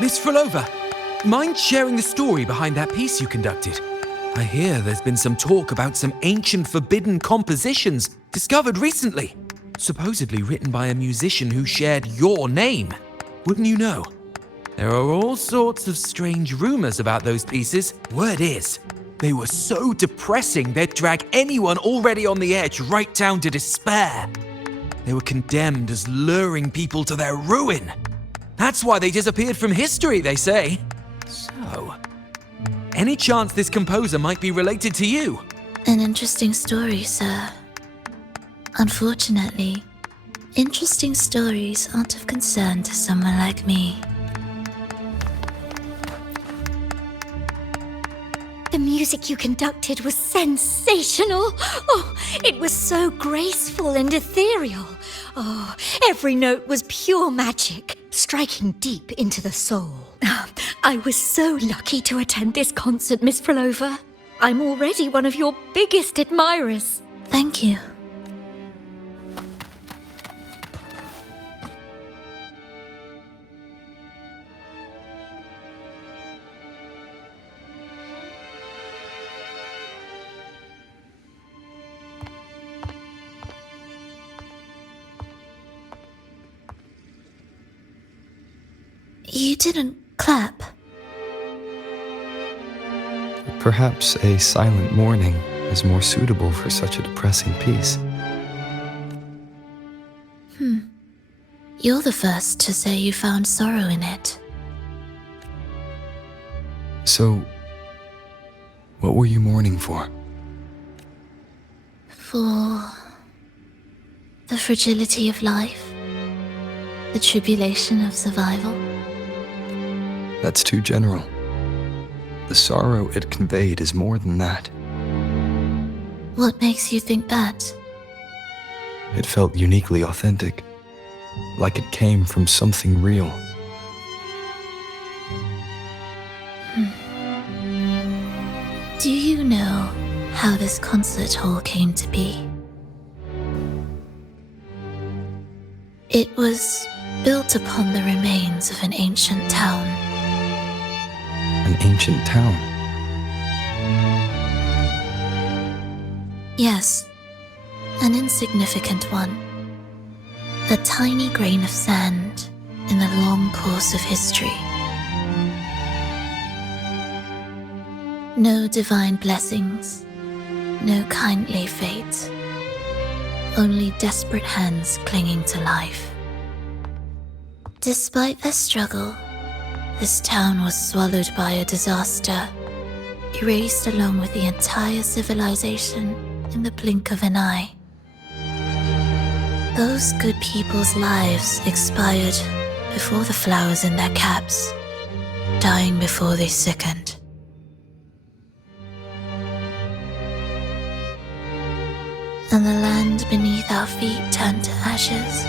Miss Frolova, mind sharing the story behind that piece you conducted? I hear there's been some talk about some ancient forbidden compositions discovered recently, supposedly written by a musician who shared your name. Wouldn't you know? There are all sorts of strange rumors about those pieces. Word is, they were so depressing they'd drag anyone already on the edge right down to despair. They were condemned as luring people to their ruin. That's why they disappeared from history, they say. So, any chance this composer might be related to you? An interesting story, sir. Unfortunately, interesting stories aren't of concern to someone like me. The music you conducted was sensational. Oh, it was so graceful and ethereal. Oh, every note was pure magic, striking deep into the soul. I was so lucky to attend this concert, Miss Frolova. I'm already one of your biggest admirers. Thank you. You didn't clap. Perhaps a silent mourning is more suitable for such a depressing piece. You're the first to say you found sorrow in it. So, what were you mourning for? For the fragility of life, the tribulation of survival. That's too general. The sorrow it conveyed is more than that. What makes you think that? It felt uniquely authentic, like it came from something real. Do you know how this concert hall came to be? It was built upon the remains of an ancient town. An ancient town? Yes, an insignificant one. A tiny grain of sand in the long course of history. No divine blessings, no kindly fate. Only desperate hands clinging to life. Despite their struggle, this town was swallowed by a disaster, erased along with the entire civilization in the blink of an eye. Those good people's lives expired before the flowers in their caps, dying before they sickened. And the land beneath our feet turned to ashes,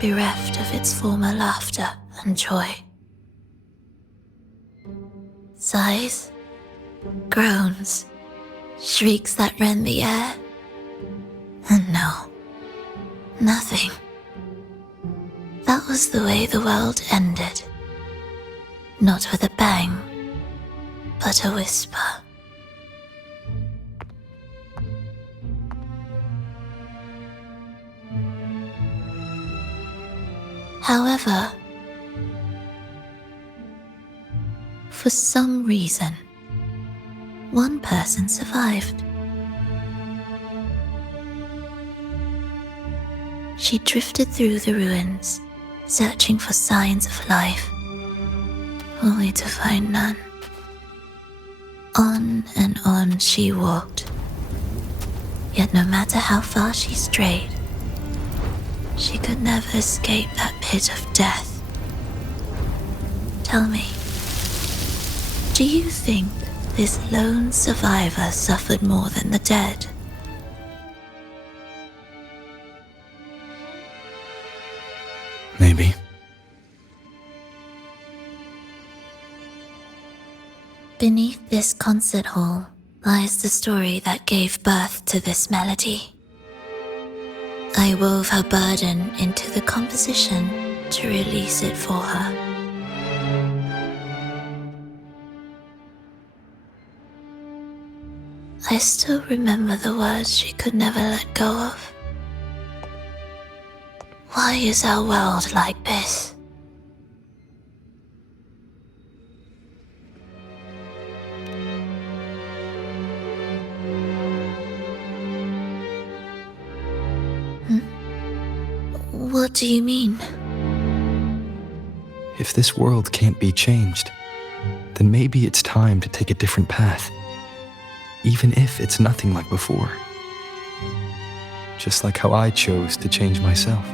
bereft of its former laughter and joy. Sighs, groans, shrieks that rend the air. And no, nothing. That was the way the world ended. Not with a bang, but a whisper. However, for some reason, one person survived. She drifted through the ruins, searching for signs of life, only to find none. On and on she walked, yet no matter how far she strayed, she could never escape that pit of death. Tell me, do you think this lone survivor suffered more than the dead? Maybe. Beneath this concert hall lies the story that gave birth to this melody. I wove her burden into the composition to release it for her. I still remember the words she could never let go of. Why is our world like this? What do you mean? If this world can't be changed, then maybe it's time to take a different path. Even if it's nothing like before. Just like how I chose to change myself.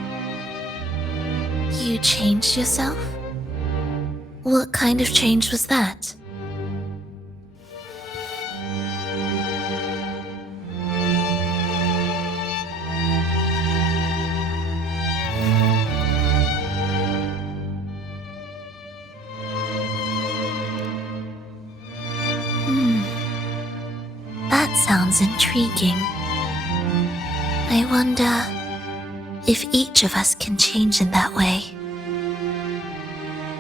You changed yourself? What kind of change was that? That sounds intriguing. I wonder if each of us can change in that way.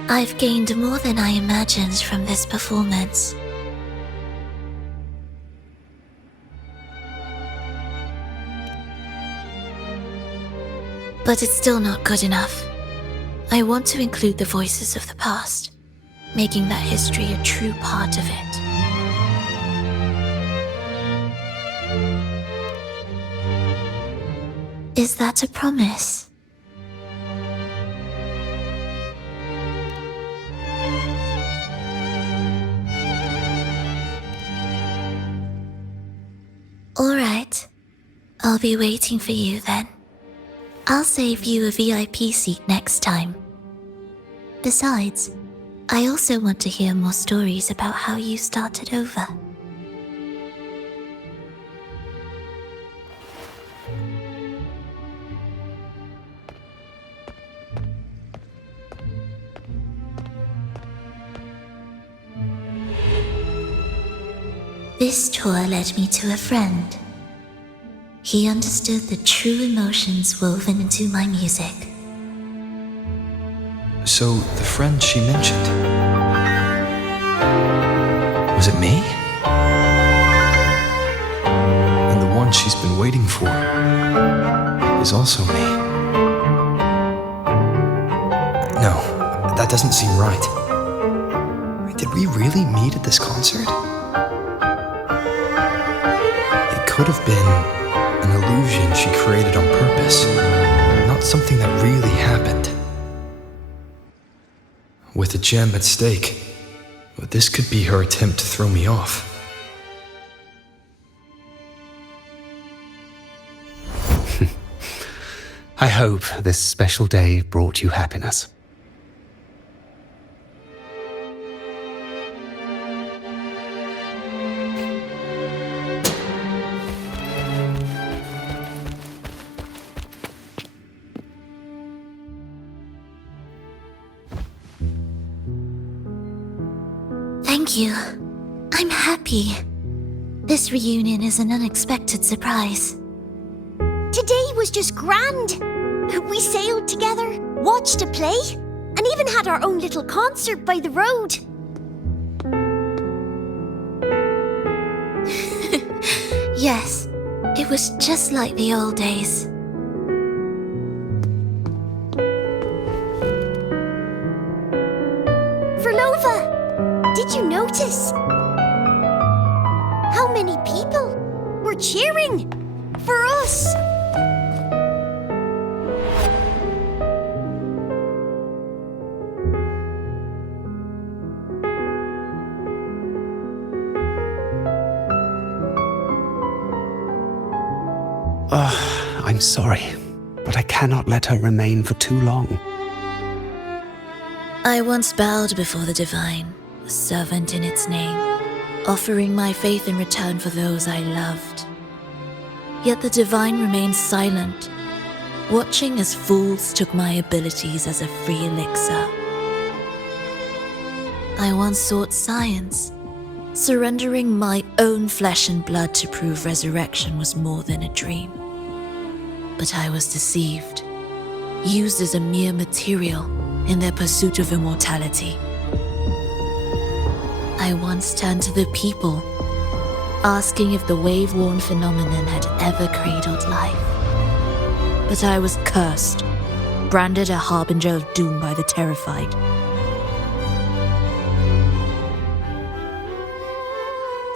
I've gained more than I imagined from this performance. But it's still not good enough. I want to include the voices of the past, making that history a true part of it. Is that a promise? All right. I'll be waiting for you then. I'll save you a VIP seat next time. Besides, I also want to hear more stories about how you started over. This tour led me to a friend. He understood the true emotions woven into my music. So, the friend she mentioned... was it me? And the one she's been waiting for is also me. No, that doesn't seem right. Did we really meet at this concert? Could have been an illusion she created on purpose, not something that really happened. With a gem at stake, this could be her attempt to throw me off. I hope this special day brought you happiness. Thank you. I'm happy. This reunion is an unexpected surprise. Today was just grand. We sailed together, watched a play, and even had our own little concert by the road. Yes, it was just like the old days. Did you notice how many people were cheering for us? I'm sorry, but I cannot let her remain for too long. I once bowed before the divine, a servant in its name, offering my faith in return for those I loved. Yet the divine remained silent, watching as fools took my abilities as a free elixir. I once sought science, surrendering my own flesh and blood to prove resurrection was more than a dream. But I was deceived, used as a mere material in their pursuit of immortality. I once turned to the people, asking if the wave-worn phenomenon had ever cradled life. But I was cursed, branded a harbinger of doom by the terrified.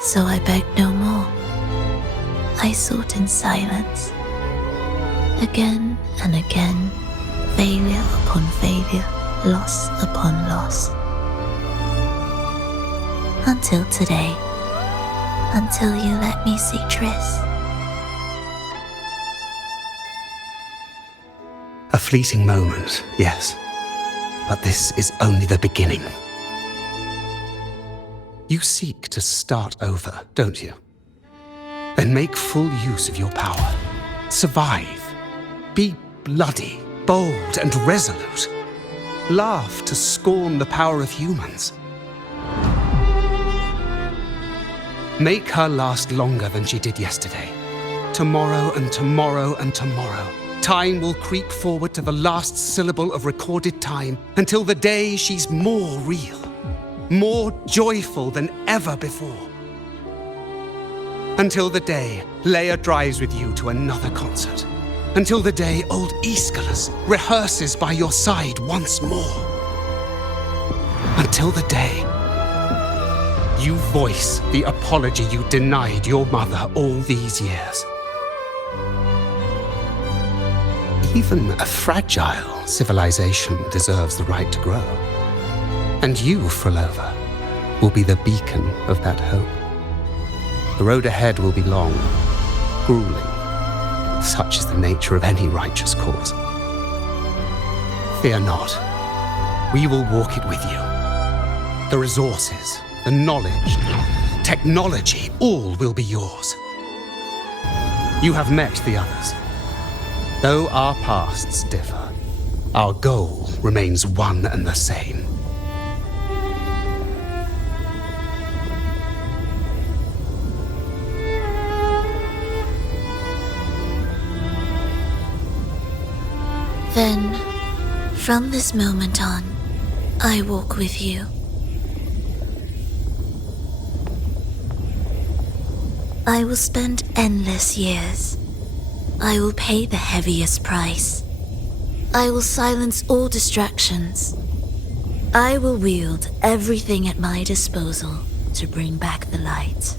So I begged no more. I sought in silence. Again and again, failure upon failure, loss upon loss. Until today. Until you let me see Triss. A fleeting moment, yes. But this is only the beginning. You seek to start over, don't you? Then make full use of your power. Survive. Be bloody, bold, and resolute. Laugh to scorn the power of humans. Make her last longer than she did yesterday. Tomorrow and tomorrow and tomorrow. Time will creep forward to the last syllable of recorded time until the day she's more real, more joyful than ever before. Until the day Leia drives with you to another concert. Until the day old Aeschylus rehearses by your side once more. Until the day you voice the apology you denied your mother all these years. Even a fragile civilization deserves the right to grow. And you, Frolova, will be the beacon of that hope. The road ahead will be long, grueling. Such is the nature of any righteous cause. Fear not. We will walk it with you. The resources, the knowledge, technology, all will be yours. You have met the others. Though our pasts differ, our goal remains one and the same. Then, from this moment on, I walk with you. I will spend endless years. I will pay the heaviest price. I will silence all distractions. I will wield everything at my disposal to bring back the light.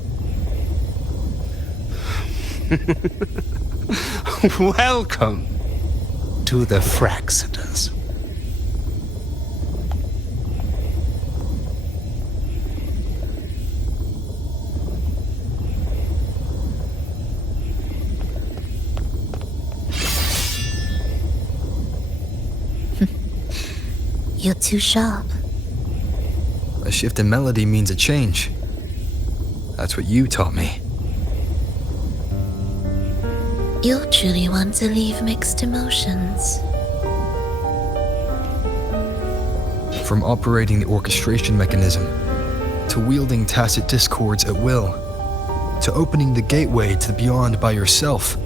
Welcome to the Fraxiters. You're too sharp. A shift in melody means a change. That's what you taught me. You're truly one to leave mixed emotions. From operating the orchestration mechanism, to wielding tacit discords at will, to opening the gateway to the beyond by yourself.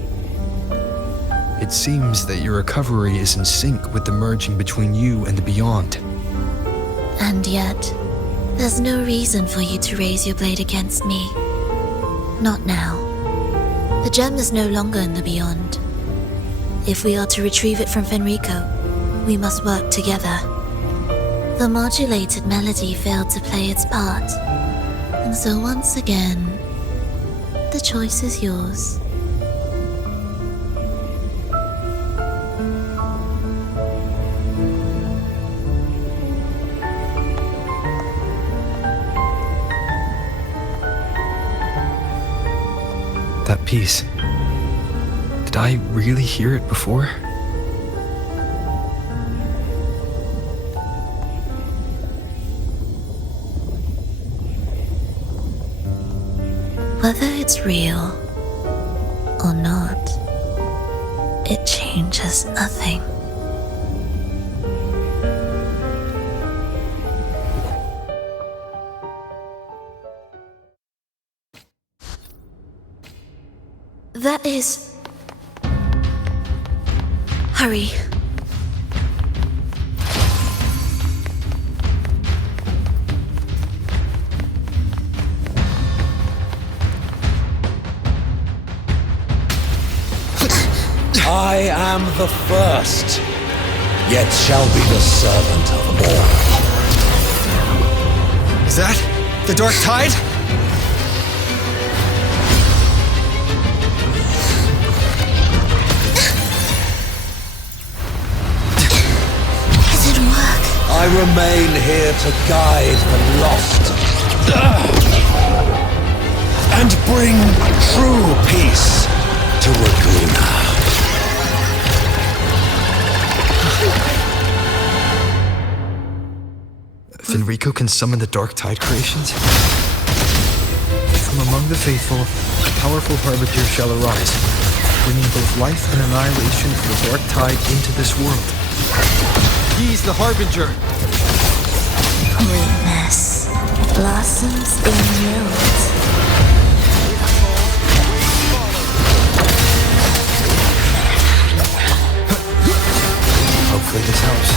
It seems that your recovery is in sync with the merging between you and the beyond. And yet, there's no reason for you to raise your blade against me. Not now. The gem is no longer in the beyond. If we are to retrieve it from Fenrico, we must work together. The modulated melody failed to play its part, and so once again, the choice is yours. That piece. Did I really hear it before? Whether it's real or not, it changes nothing. That is... Hurry. am the first, yet shall be the servant of all. Is that the Dark Tide? It didn't work. I remain here to guide the lost and bring true peace to Laguna. Fenrico can summon the Dark Tide creations? From among the faithful, a powerful harbinger shall arise, bringing both life and annihilation of the Dark Tide into this world. He's the harbinger! Witness blossoms in wilt. Hopefully this helps.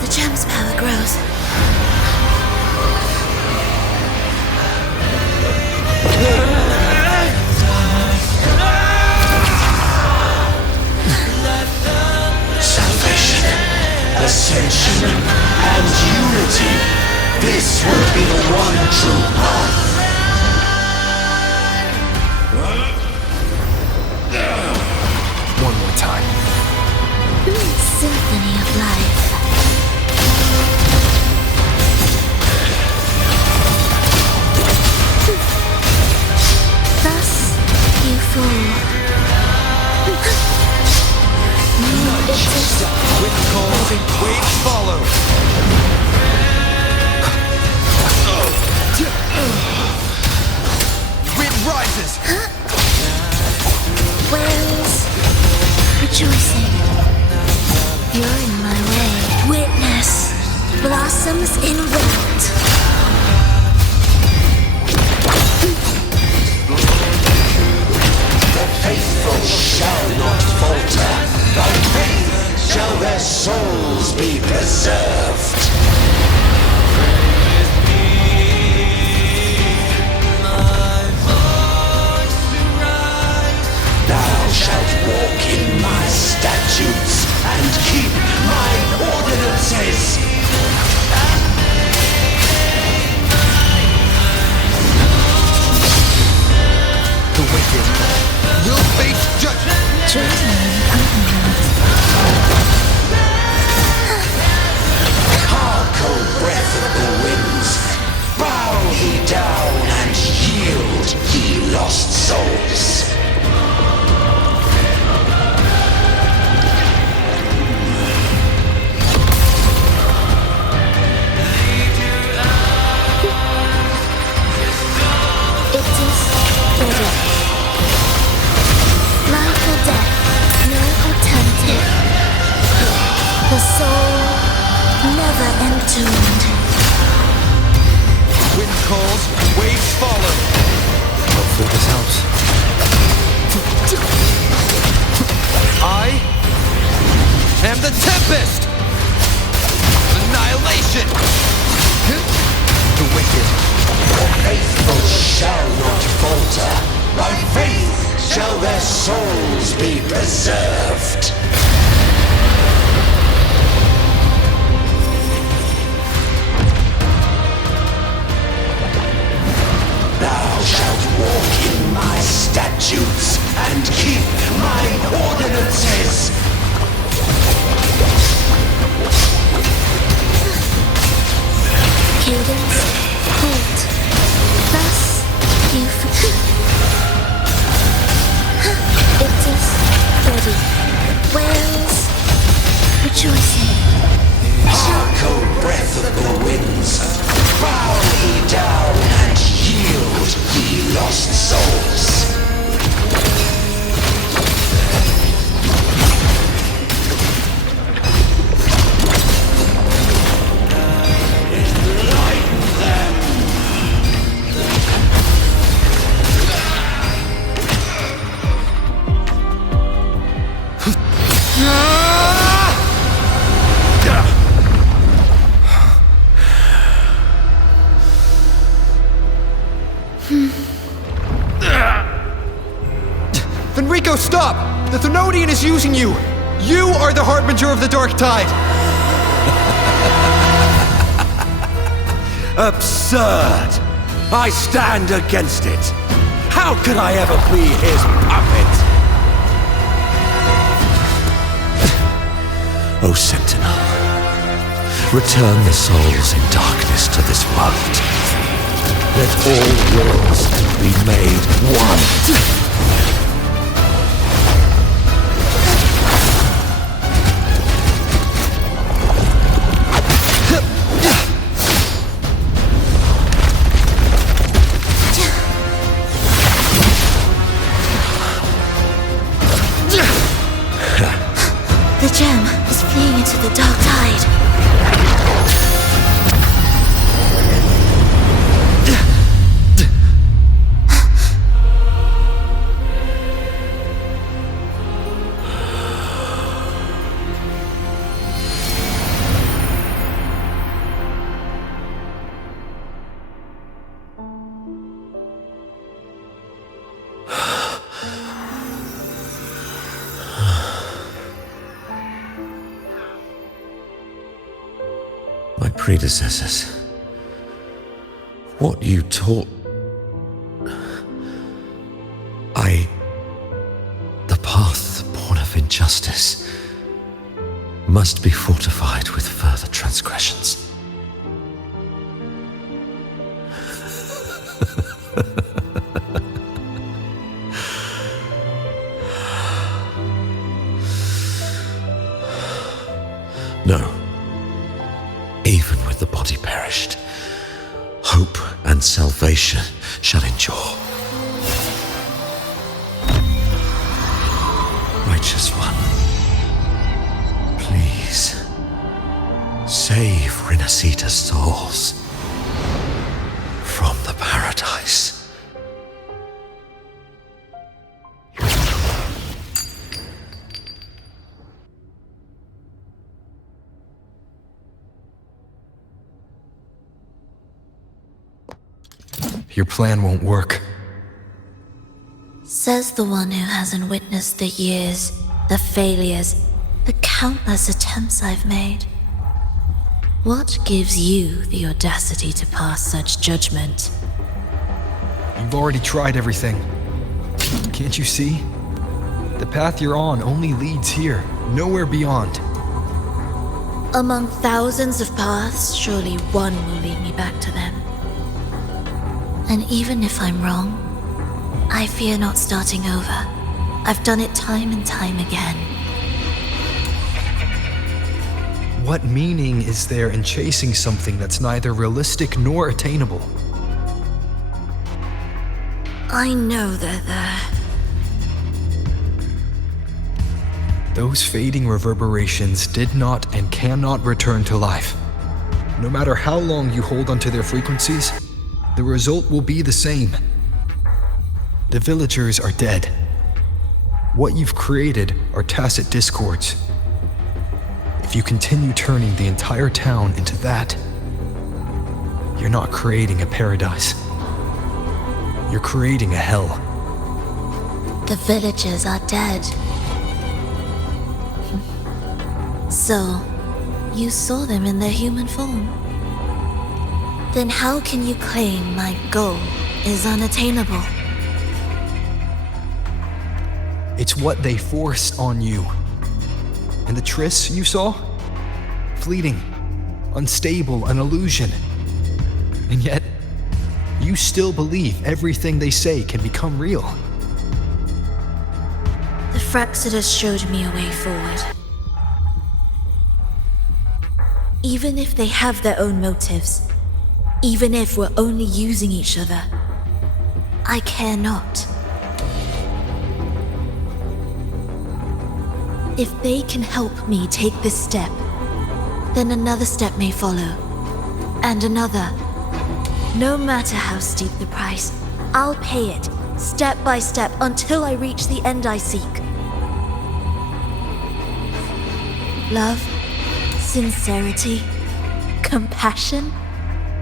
The gem's power grows. Salvation, ascension, and unity. This will be the one true path. One more time. Symphony of life. Thus you fall. Wind calls, waves follow. Wind rises. Wells, rejoicing. You're in my way. Witness blossoms in wilt. The faithful shall not falter. By faith shall their souls be preserved. Thou shalt walk in my statutes and keep my ordinances. The wicked will face judgment. Hark, O breath of the winds, bow ye down and yield, ye lost souls. It is ready. Life or death, no alternative. The soul never entombed. Wind calls, waves follow. Hopefully this helps. I am the Tempest! Annihilation! The wicked. The faithful shall not falter. By faith shall their souls be preserved. Thou shalt walk in my statutes and keep my ordinances. Cadence, halt. Thus you It is ready. Wales, rejoicing. Hark, O breath of the winds, bow ye down and yield, ye lost souls. Rico, stop! The Thenodian is using you! You are the harbinger of the dark tide! Absurd! I stand against it! How could I ever be his puppet? O Sentinel, return the souls in darkness to this world. Let all worlds be made one. The gem is fleeing into the dark tide. My predecessors, what you taught, the path born of injustice, must be fortified with further transgressions. No. Even with the body perished, hope and salvation shall endure. Righteous One, please save Renacita's souls from the paradise. Your plan won't work. Says the one who hasn't witnessed the years, the failures, the countless attempts I've made. What gives you the audacity to pass such judgment? You've already tried everything. Can't you see? The path you're on only leads here, nowhere beyond. Among thousands of paths, surely one will lead me back to them. And even if I'm wrong, I fear not starting over. I've done it time and time again. What meaning is there in chasing something that's neither realistic nor attainable? I know they're there. Those fading reverberations did not and cannot return to life. No matter how long you hold onto their frequencies, the result will be the same. The villagers are dead. What you've created are tacit discords. If you continue turning the entire town into that, you're not creating a paradise. You're creating a hell. The villagers are dead. So, you saw them in their human form. Then how can you claim my goal is unattainable? It's what they forced on you. And the trysts you saw? Fleeting, unstable, an illusion. And yet, you still believe everything they say can become real. The Fraxidus showed me a way forward. Even if they have their own motives, even if we're only using each other, I care not. If they can help me take this step, then another step may follow, and another. No matter how steep the price, I'll pay it, step by step, until I reach the end I seek. Love, sincerity, compassion,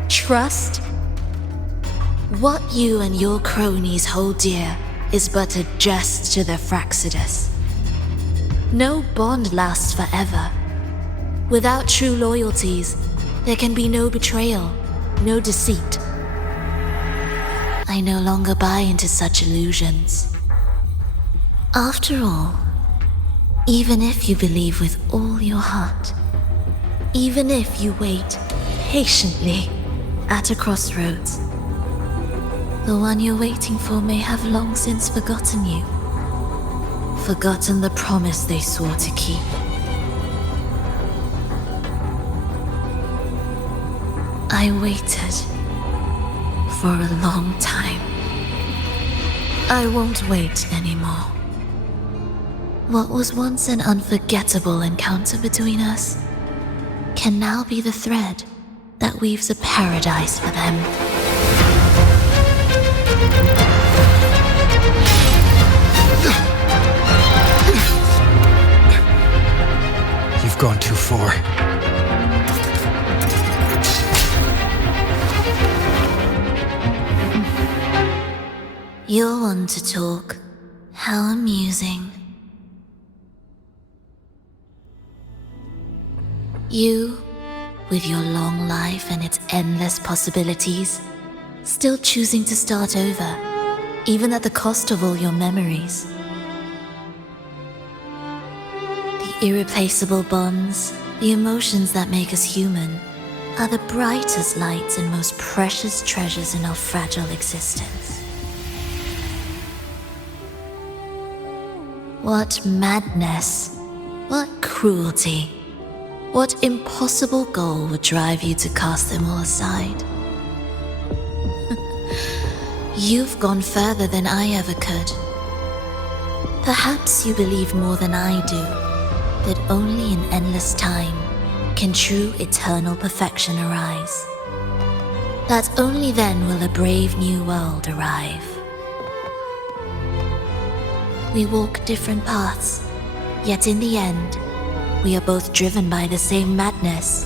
trust. What you and your cronies hold dear is but a jest to the Fraxidus. No bond lasts forever. Without true loyalties, there can be no betrayal, no deceit. I no longer buy into such illusions. After all, even if you believe with all your heart, even if you wait patiently at a crossroads, the one you're waiting for may have long since forgotten you, forgotten the promise they swore to keep. I waited for a long time. I won't wait anymore. What was once an unforgettable encounter between us can now be the thread that weaves a paradise for them. You've gone too far. You're one to talk. How amusing. You, with your long life and its endless possibilities, still choosing to start over, even at the cost of all your memories. The irreplaceable bonds, the emotions that make us human, are the brightest lights and most precious treasures in our fragile existence. What madness, what cruelty, what impossible goal would drive you to cast them all aside? You've gone further than I ever could. Perhaps you believe more than I do, that only in endless time can true eternal perfection arise. That only then will a brave new world arrive. We walk different paths, yet in the end, we are both driven by the same madness.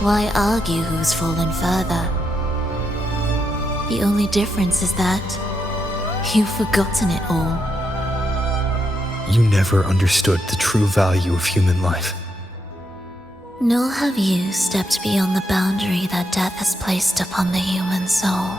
Why argue who's fallen further? The only difference is that you've forgotten it all. You never understood the true value of human life. Nor have you stepped beyond the boundary that death has placed upon the human soul.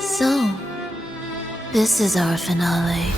So, this is our finale.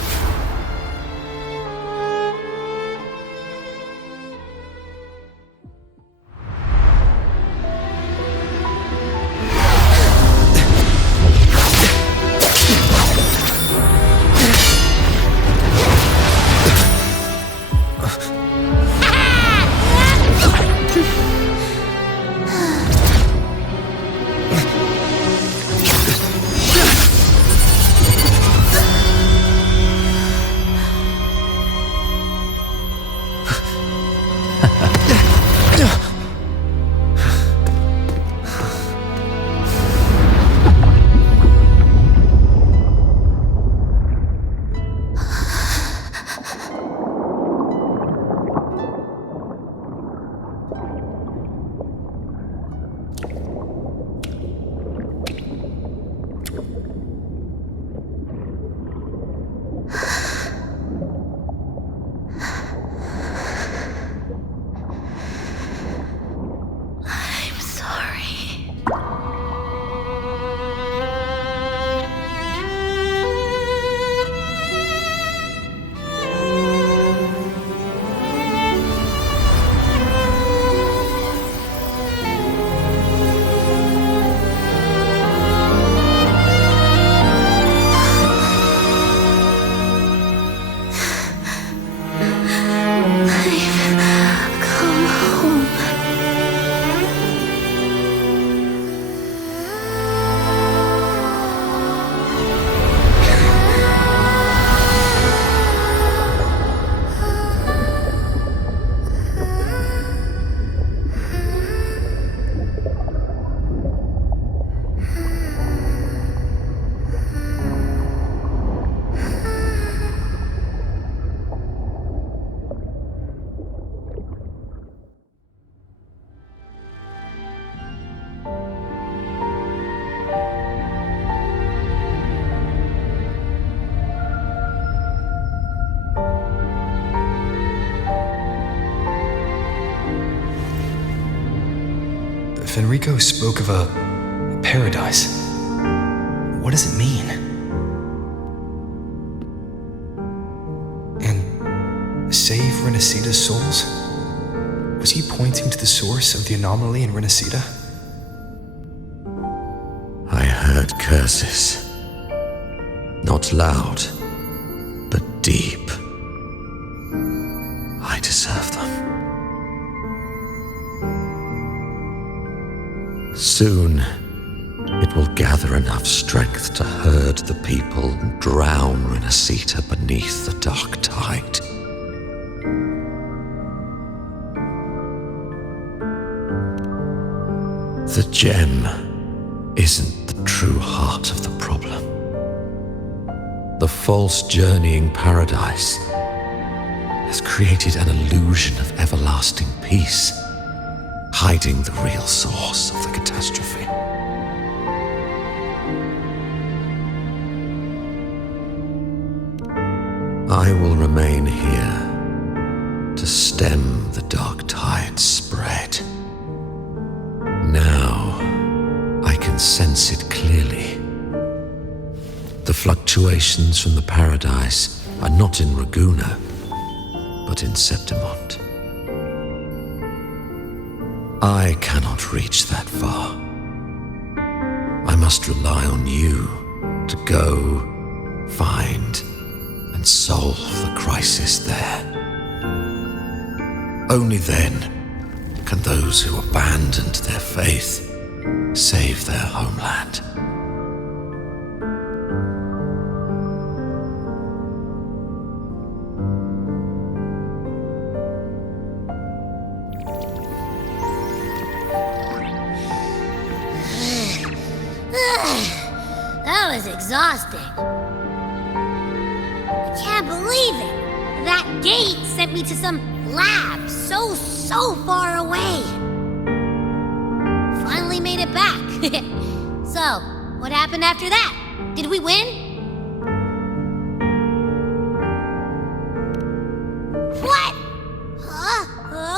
Enrico spoke of a paradise, what does it mean? And save Renacita's souls? Was he pointing to the source of the anomaly in Renacita? I heard curses. Not loud, but deep. I deserve them. Soon, it will gather enough strength to herd the people and drown Renacita beneath the dark tide. The gem isn't the true heart of the problem. The false journeying paradise has created an illusion of everlasting peace, hiding the real source of the catastrophe. I will remain here to stem the dark tide's spread. Now, I can sense it clearly. The fluctuations from the paradise are not in Raguna, but in Septimont. I cannot reach that far. I must rely on you to go, find, and solve the crisis there. Only then can those who abandoned their faith save their homeland. That was exhausting. I can't believe it. That gate sent me to some lab so far away. Finally made it back. So, what happened after that? Did we win? What?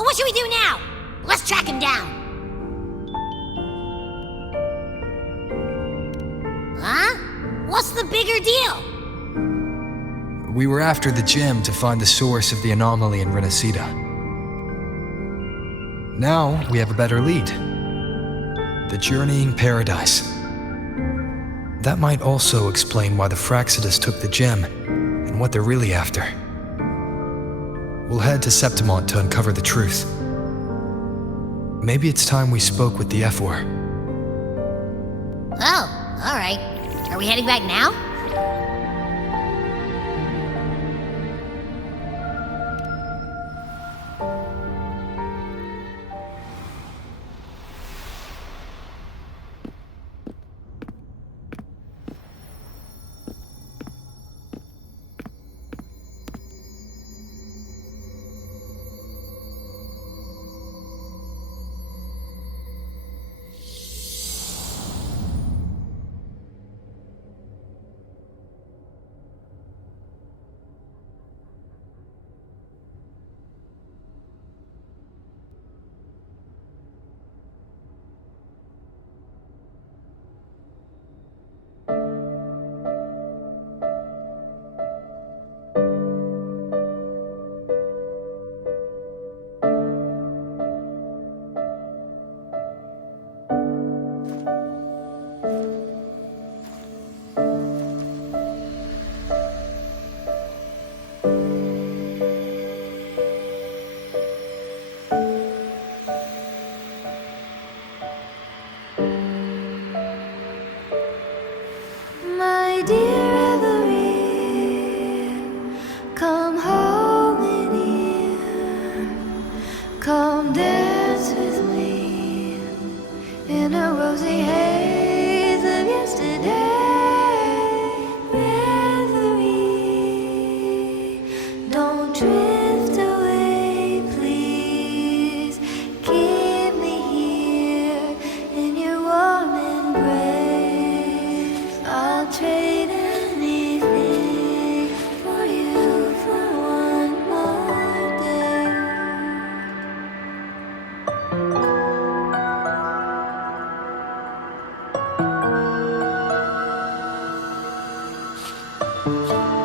What should we do now? Let's track him down. Huh? What's the bigger deal? We were after the gem to find the source of the anomaly in Renacita. Now we have a better lead. The journeying paradise. That might also explain why the Fraxidus took the gem and what they're really after. We'll head to Septimont to uncover the truth. Maybe it's time we spoke with the Ephor. Oh, alright. Are we heading back now? My dear Everine, come home in here. Come dance with me in a rosy haze of yesterday. Reverie, don't drift away, please. Keep me here in your warm embrace. I'll trade anything for you for one more day. I